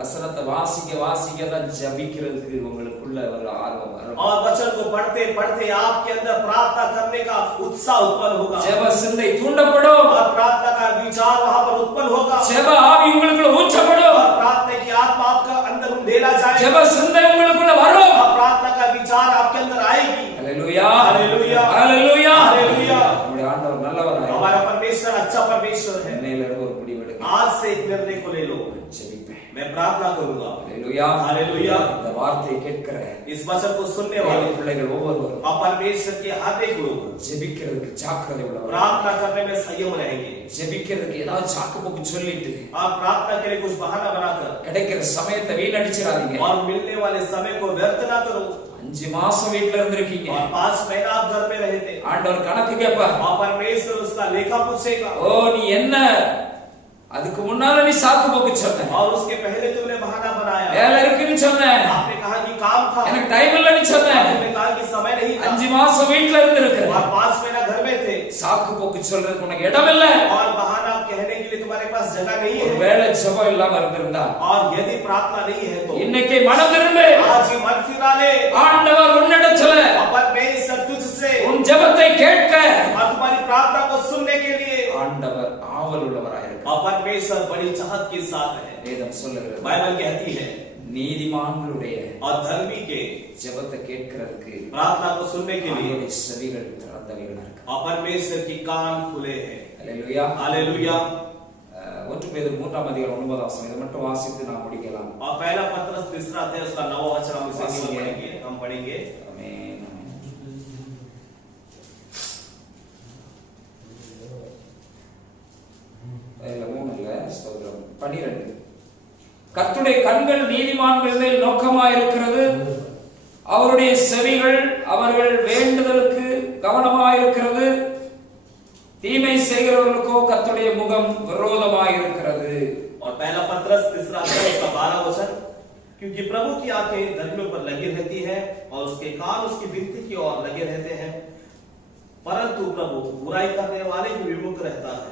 வசனத்தை வாசிக்க வாசிக்க தான் ஜெபிக்கிறதுக்கு உங்களுக்குள்ள ஒரு ஆர்வம் வரும். और वचन को पढ़ते पढ़ते आपके अंदर प्रार्थना करने का उत्साह उत्पन्न होगा। ஜெப சிந்தை தூண்டப்படும். और प्रार्थना का विचार वहां पर उत्पन्न होगा। ஜெப ஆவி உங்களுக்குள்ள ஊற்றப்படும். और प्रार्थना की आत्मा आपका अंदर उंडेला जाएगा। ஜெப சிந்தை உங்களுக்குள்ள வரும். और प्रार्थना का विचार आपके अंदर आएगी। Hallelujah hallelujah. Hallelujah hallelujah. நம்முடைய ஆண்டவர் நல்லவராய் हमारा परमेश्वर अच्छा परमेश्वर है। என்னையில இருந்து ஒரு முடிவு எடுங்க. आज से एक निर्णय को ले लो। ஜெபிப்பேன். मैं प्रार्थना करूंगा। Hallelujah hallelujah. இந்த வார்த்தையை கேட்கிற इस वचन को सुनने தேவ वाले பிள்ளைகள் ஒவ்வொருவரும் और परमेश्वर के हर एक लोग ஜெபிக்கிறதுக்கு ஜாக்கிரதை உள்ளவர்கள். प्रार्थना करने में संयम रहेंगे ஜெபிக்கிறதுக்கு ஏதாவது சாக்கு போக்கு சொல்லிட்டு और प्रार्थना के लिए कुछ बहाना बनाकर கிடைக்கிற சமயத்தை வீணடிச்சிடாதீங்க. और मिलने वाले समय को व्यर्थ ना करो। 5 மாசம் வீட்ல இருந்திருக்கீங்க. और 5 महीना आप घर पे रहे थे। ஆண்டவர் கணக்கு கேட்பார். और परमेश्वर उसका लेखा पूछेगा। ஓ நீ என்ன அதுக்கு முன்னால நீ சாக்கு போக்கு சொன்ன, और उसके पहले तुमने बहाना बनाया, வேலை இருக்குன்னு சொன்ன, आपने कहा कि काम था, எனக்கு டைம் இல்லன்னு சொன்ன, आपने कहा कि समय नहीं था, 5 மாசம் வீட்ல இருந்திருக்க, और 5 महीना घर में थे, சாக்கு போக்கு சொல்றதுக்கு உனக்கு இடம் இல்ல, और बहाना कहने के लिए तुम्हारे पास जगह नहीं है, வேலை ஜெபம் இல்லாம இருந்திருந்தா, और यदि प्रार्थना नहीं है तो இன்னைக்கு மனம் திரும்பு, आज ही मन फिरा ले, ஆண்டவர் உன்னிடத்துல परमेश्वर तुझसे உன் ஜெபத்தை கேட்க और तुम्हारी प्रार्थना को सुनने के लिए ஆண்டவர் ஆவல் உள்ளவராய் இருக்கிறார். और परमेश्वर बड़ी चाहत के साथ है। வேதம் சொல்லுகிறது, बाइबल कहती है நீதிமான்களுடைய और धर्मी के ஜெபத்தை கேட்கிறதுக்கு प्रार्थना को सुनने के लिए அவருடைய செவிகள் திறந்தவைகளா இருக்கு. और परमेश्वर की कान खुले हैं। அல்லேலூயா. हालेलुया। 1 பேதுரு 3:9 இதை மட்டும் வாசித்து நாம் முடிக்கலாம். और पहला पत्रस 3 अध्याय उसका 9वां वचन हम इसे पढ़ेंगे, हम पढ़ेंगे। ஆமென். இல்ல 3 இல்ல, ஸ்தோத்திரம். 12 கர்த்தருடைய கண்கள் நீதிமான்கள் மேல் நோக்கமாயிருக்கிறது, அவருடைய செவிகள் அவர்கள் வேண்டுதலுக்கு கவனமாயிருக்கிறது, தீமை செய்கிறவர்களுக்கோ கர்த்தருடைய முகம் விரோதமாயிருக்கிறது. और पहला पत्रस 3 अध्याय उसका 12 वचन, क्योंकि प्रभु की आंखें धर्मियों पर लगी रहती है और उसके कान उसकी विनती की ओर लगे रहते हैं, परंतु प्रभु बुराई करने वाले की विमुख रहता है।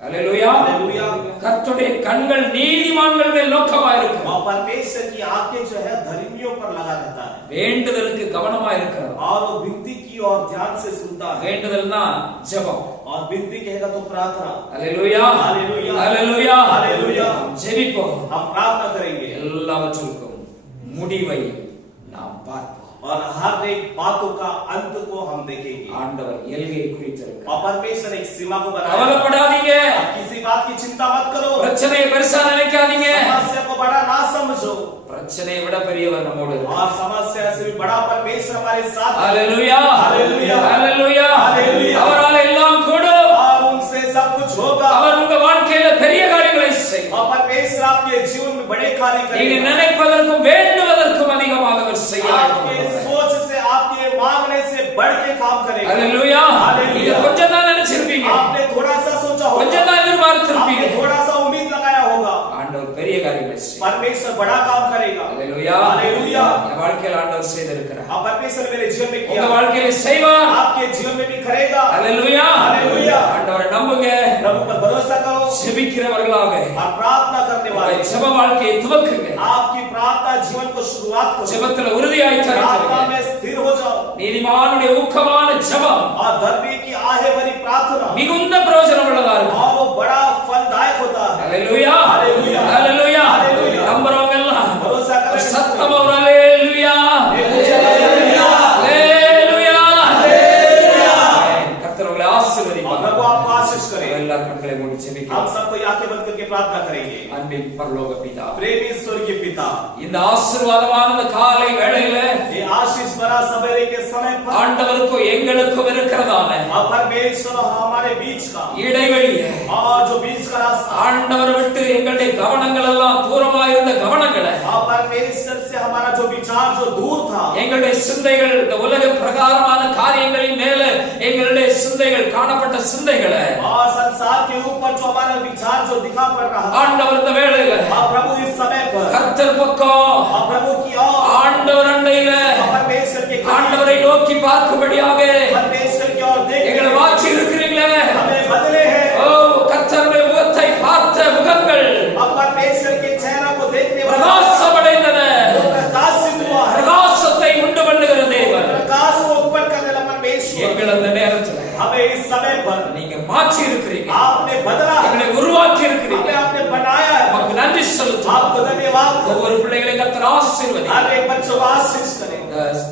அல்லேலூயா. हालेलुया। கர்த்தருடைய கண்கள் நீதிமான்கள் மேல் நோக்கமாயிருக்கிறது, और परमेश्वर की आंखें जो है धर्मियों पर लगा रहता है வேண்டுதலுக்கு கவனமாயிருக்கிறது. और वो विनती की और ध्यान से सुनता है। வேண்டுதல்னா ஜெபம். और विनती कहेगा तो प्रार्थना। அல்லேலூயா. हालेलुया। அல்லேலூயா. हालेलुया। ஜெபிப்போம். हम प्रार्थना करेंगे எல்லாவற்றுக்கும் முடிவை நாம் பார்ப்போம். और हर एक बातों का अंत को हम देखेंगे। ஆண்டவர் எல்கையை குறித்திருக்கிறார். और परमेश्वर एक सीमा को बताया। கவலைப்படாதீங்க, किसी बात की चिंता मत करो, பிரச்சனையை பெருசா நினைக்காதீங்க, समस्या को बड़ा ना समझो, பிரச்சனையை விட பெரியவர் நம்மோடு இருக்கிறார். और समस्या से भी बड़ा परमेश्वर हमारे साथ है। அல்லேலூயா. हालेलुया। அல்லேலூயா. हालेलुया। அவரால் எல்லாம் கூடும். और उनसे सब कुछ होगा। அவர் உங்க வாழ்க்கையில பெரிய காரியங்களை செய்வார். और परमेश्वर आपके जीवन में बड़े कार्य நீங்க करेगा। நினைப்பதற்கும் வேண்டுவதற்கும் அதிகமாக அவர் செய்வார். आपके सोच से, आपके मांगने से बढ़ के काम करेगा। அல்லேலூயா. हालेलुया। நீங்க கொஞ்சம் தான் நினைச்சிருப்பீங்க, आपने थोड़ा सा सोचा होगा, கொஞ்சம் தான் எதிர்பார்த்திருப்பீங்க, आपने थोड़ा सा उम्मीद लगाया होगा, ஆண்டவர் பெரிய காரியங்களை செய்வார். परमेश्वर बड़ा काम करेगा। அல்லேலூயா. हालेलुया। என் வாழ்க்கையில ஆண்டவர் செய்திருக்கிறார், और परमेश्वर मेरे जीवन में உங்க किया, வாழ்க்கையில செய்வார். आपके जीवन में भी करेगा। அல்லேலூயா. हालेलुया। ஆண்டவரை நம்புங்க, प्रभु पर भरोसा करो ஜெபிக்கிறவர்களாக और प्रार्थना करने वाले உங்களுடைய ஜெப வாழ்க்கையை துவக்குங்க. आपकी प्रार्थना जीवन को शुरुआत करो, ஜெபத்துல உறுதியாய் प्रार्थना தரித்திருங்க. में स्थिर हो जाओ, நீதிமானுடைய ஊக்கமான ஜெபம் और धर्मी की आहे भरी प्रार्थना மிகுந்த பிரயோஜனம் உள்ளதா இருக்கும். और वो बड़ा फलदायक होता है। அல்லேலூயா. हालेलूया। அல்லேலூயா. हालेलूया। நம்புறவங்க எல்லாம் भरोसा ஒரு करें, சத்தமா ஒரு அல்லேலூயா. हालेलुया। அல்லேலூயா. हालेलुया। கர்த்தர் உங்களை और ஆசீர்வதிப்பார். प्रभु आपको आशीष करे। எல்லாரும் கண்களை மூடி ஜெபிக்கலாம். हम सबको आंखें बंद करके प्रार्थना करेंगे। அன்பின் பரலோக பிதா, प्रेमी स्वर्गीय पिता, இந்த ஆசீர்வாதமான இந்த காலை வேளையில ये आशीष भरा सवेरे के समय पर ஆண்டவருக்கும் எங்களுக்கும் இருக்கிறதான और परमेश्वर हमारे बीच का இடைவெளியை और जो बीच का रास्ता, ஆண்டவரை விட்டு எங்களுடைய கவனங்கள் எல்லாம் தூரமா இருந்த கவனங்களை और परमेश्वर से हमारा जो विचार जो दूर था, எங்களுடைய சிந்தைகள் இந்த உலக பிரகாரமான காரியங்களின் மேல எங்களுடைய சிந்தைகள் காணப்பட்ட சிந்தைகளை और संसार के ऊपर जो हमारा विचार जो दिखा पड़ रहा था, ஆண்டவர் இந்த வேளையில और प्रभु इस समय पर கர்த்தர் பக்கம் और प्रभु की ओर ஆண்டவர் அண்டையில और परमेश्वर के करीब, ஆண்டவரை நோக்கி பார்க்கும்படியாக परमेश्वर की ओर देख எங்களை மாற்றி இருக்கிறீங்களே. हमें बदले हैं। ஓ கர்த்தருடைய முகத்தை பார்த்த முகங்கள் अब परमेश्वर के चेहरा को देखने वाला பிரகாசமடைந்தன. वो प्रकाशित हुआ है। பிரகாசத்தை உண்டு பண்ணுகிற தேவன் प्रकाश को उत्पन्न करने वाला परमेश्वर எங்கள் அந்த நேரத்துல हमें इस समय पर நீங்க மாற்றி இருக்கிறீங்க, आपने बदला है, எங்களை உருவாக்கி இருக்கிறீங்க. हमें आपने बनाया है। நமக்கு நன்றி செலுத்துவோம். आपको धन्यवाद दो। ஒவ்வொரு பிள்ளைகளை கர்த்தர் ஆசீர்வதி. हर एक बच्चों को आशीष करें।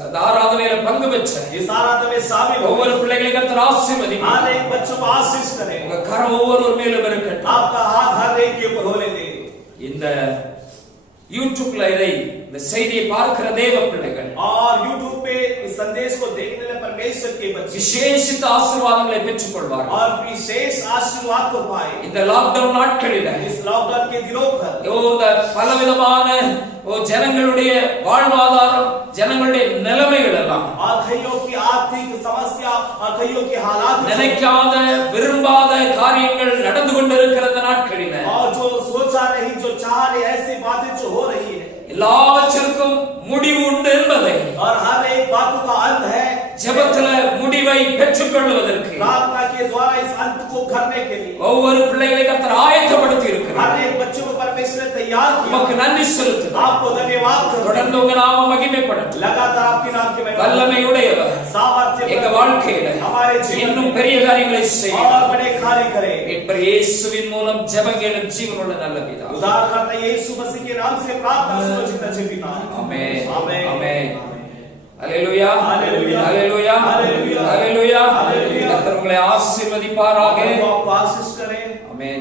இந்த ஆராதனையில பங்கு பெற்ற इस आराधना में शामिल हो, ஒவ்வொரு பிள்ளைகளை கர்த்தர் ஆசீர்வதி. हर एक बच्चों को आशीष करें। உங்க கரம் ஒவ்வொரு மேலும் இருக்கட்டும். आपका हाथ हर एक के ऊपर होने दे। இந்த யூடியூப்ல இந்த செய்தியை பார்க்கிற தேவ பிள்ளைகள் और YouTube पे इस संदेश को देखने वाले परमेश्वर के बच्चे விசேஷித்த ஆசீர்வாதங்களை பெற்றுக் கொள்வார்கள். और विशेष आशीर्वाद को पाए இந்த லாக்டவுன் நாட்களில் इस लॉकडाउन के दिनों पर இந்த பலவிதமான ஜனங்களுடைய வாழ்வாதாரம், ஜனங்களுடைய நிலைமைகள் எல்லாம் और कईयों की आर्थिक समस्या और कईयों के हालात நினைக்காத விரும்பாத காரியங்கள் நடந்து கொண்டிருக்கிற நாட்களில் और जो सोचा नहीं, जो चाहा नहीं, ऐसी बातें जो हो रही है எல்லாவற்றிற்கும் முடிவு உண்டு என்பதை और हर एक बात का अंत है. ஜெபத்தில முடிவை பெற்றுக் கொள்வதற்கு प्रार्थना के द्वारा इस अंत को करने के लिए ஒவ்வொரு பிள்ளைகளை கர்த்தர் ஆயத்தப்படுத்தி இருக்கிறார். हर एक बच्चे को परमेश्वर ने तैयार किया. உமக்கு நன்றி செலுத்துகிறேன். आपको धन्यवाद करते தொடர்ந்து உங்க நாமம் மகிமைப்படட்டும். लगातार आपके नाम की महिमा வல்லமையுடையவர் सामर्थ्य எங்க வாழ்க்கையில हमारे जीवन இன்னும் பெரிய காரியங்களை செய்யும். और बड़े कार्य करें. மீட்பர் இயேசுவின் மூலம் ஜெபங்களும் ஜீவனுள்ள நல்ல பிதாவே. उद्धारकर्ता यीशु मसीह के नाम से प्रार्थना सुनिश्चित अच्छे पिता. Amen amen amen hallelujah hallelujah hallelujah hallelujah hallelujah. Hallelujah. கர்த்தர் உங்களை ஆசீர்வதிப்பாராக. आपको आशीष करें. आमेन.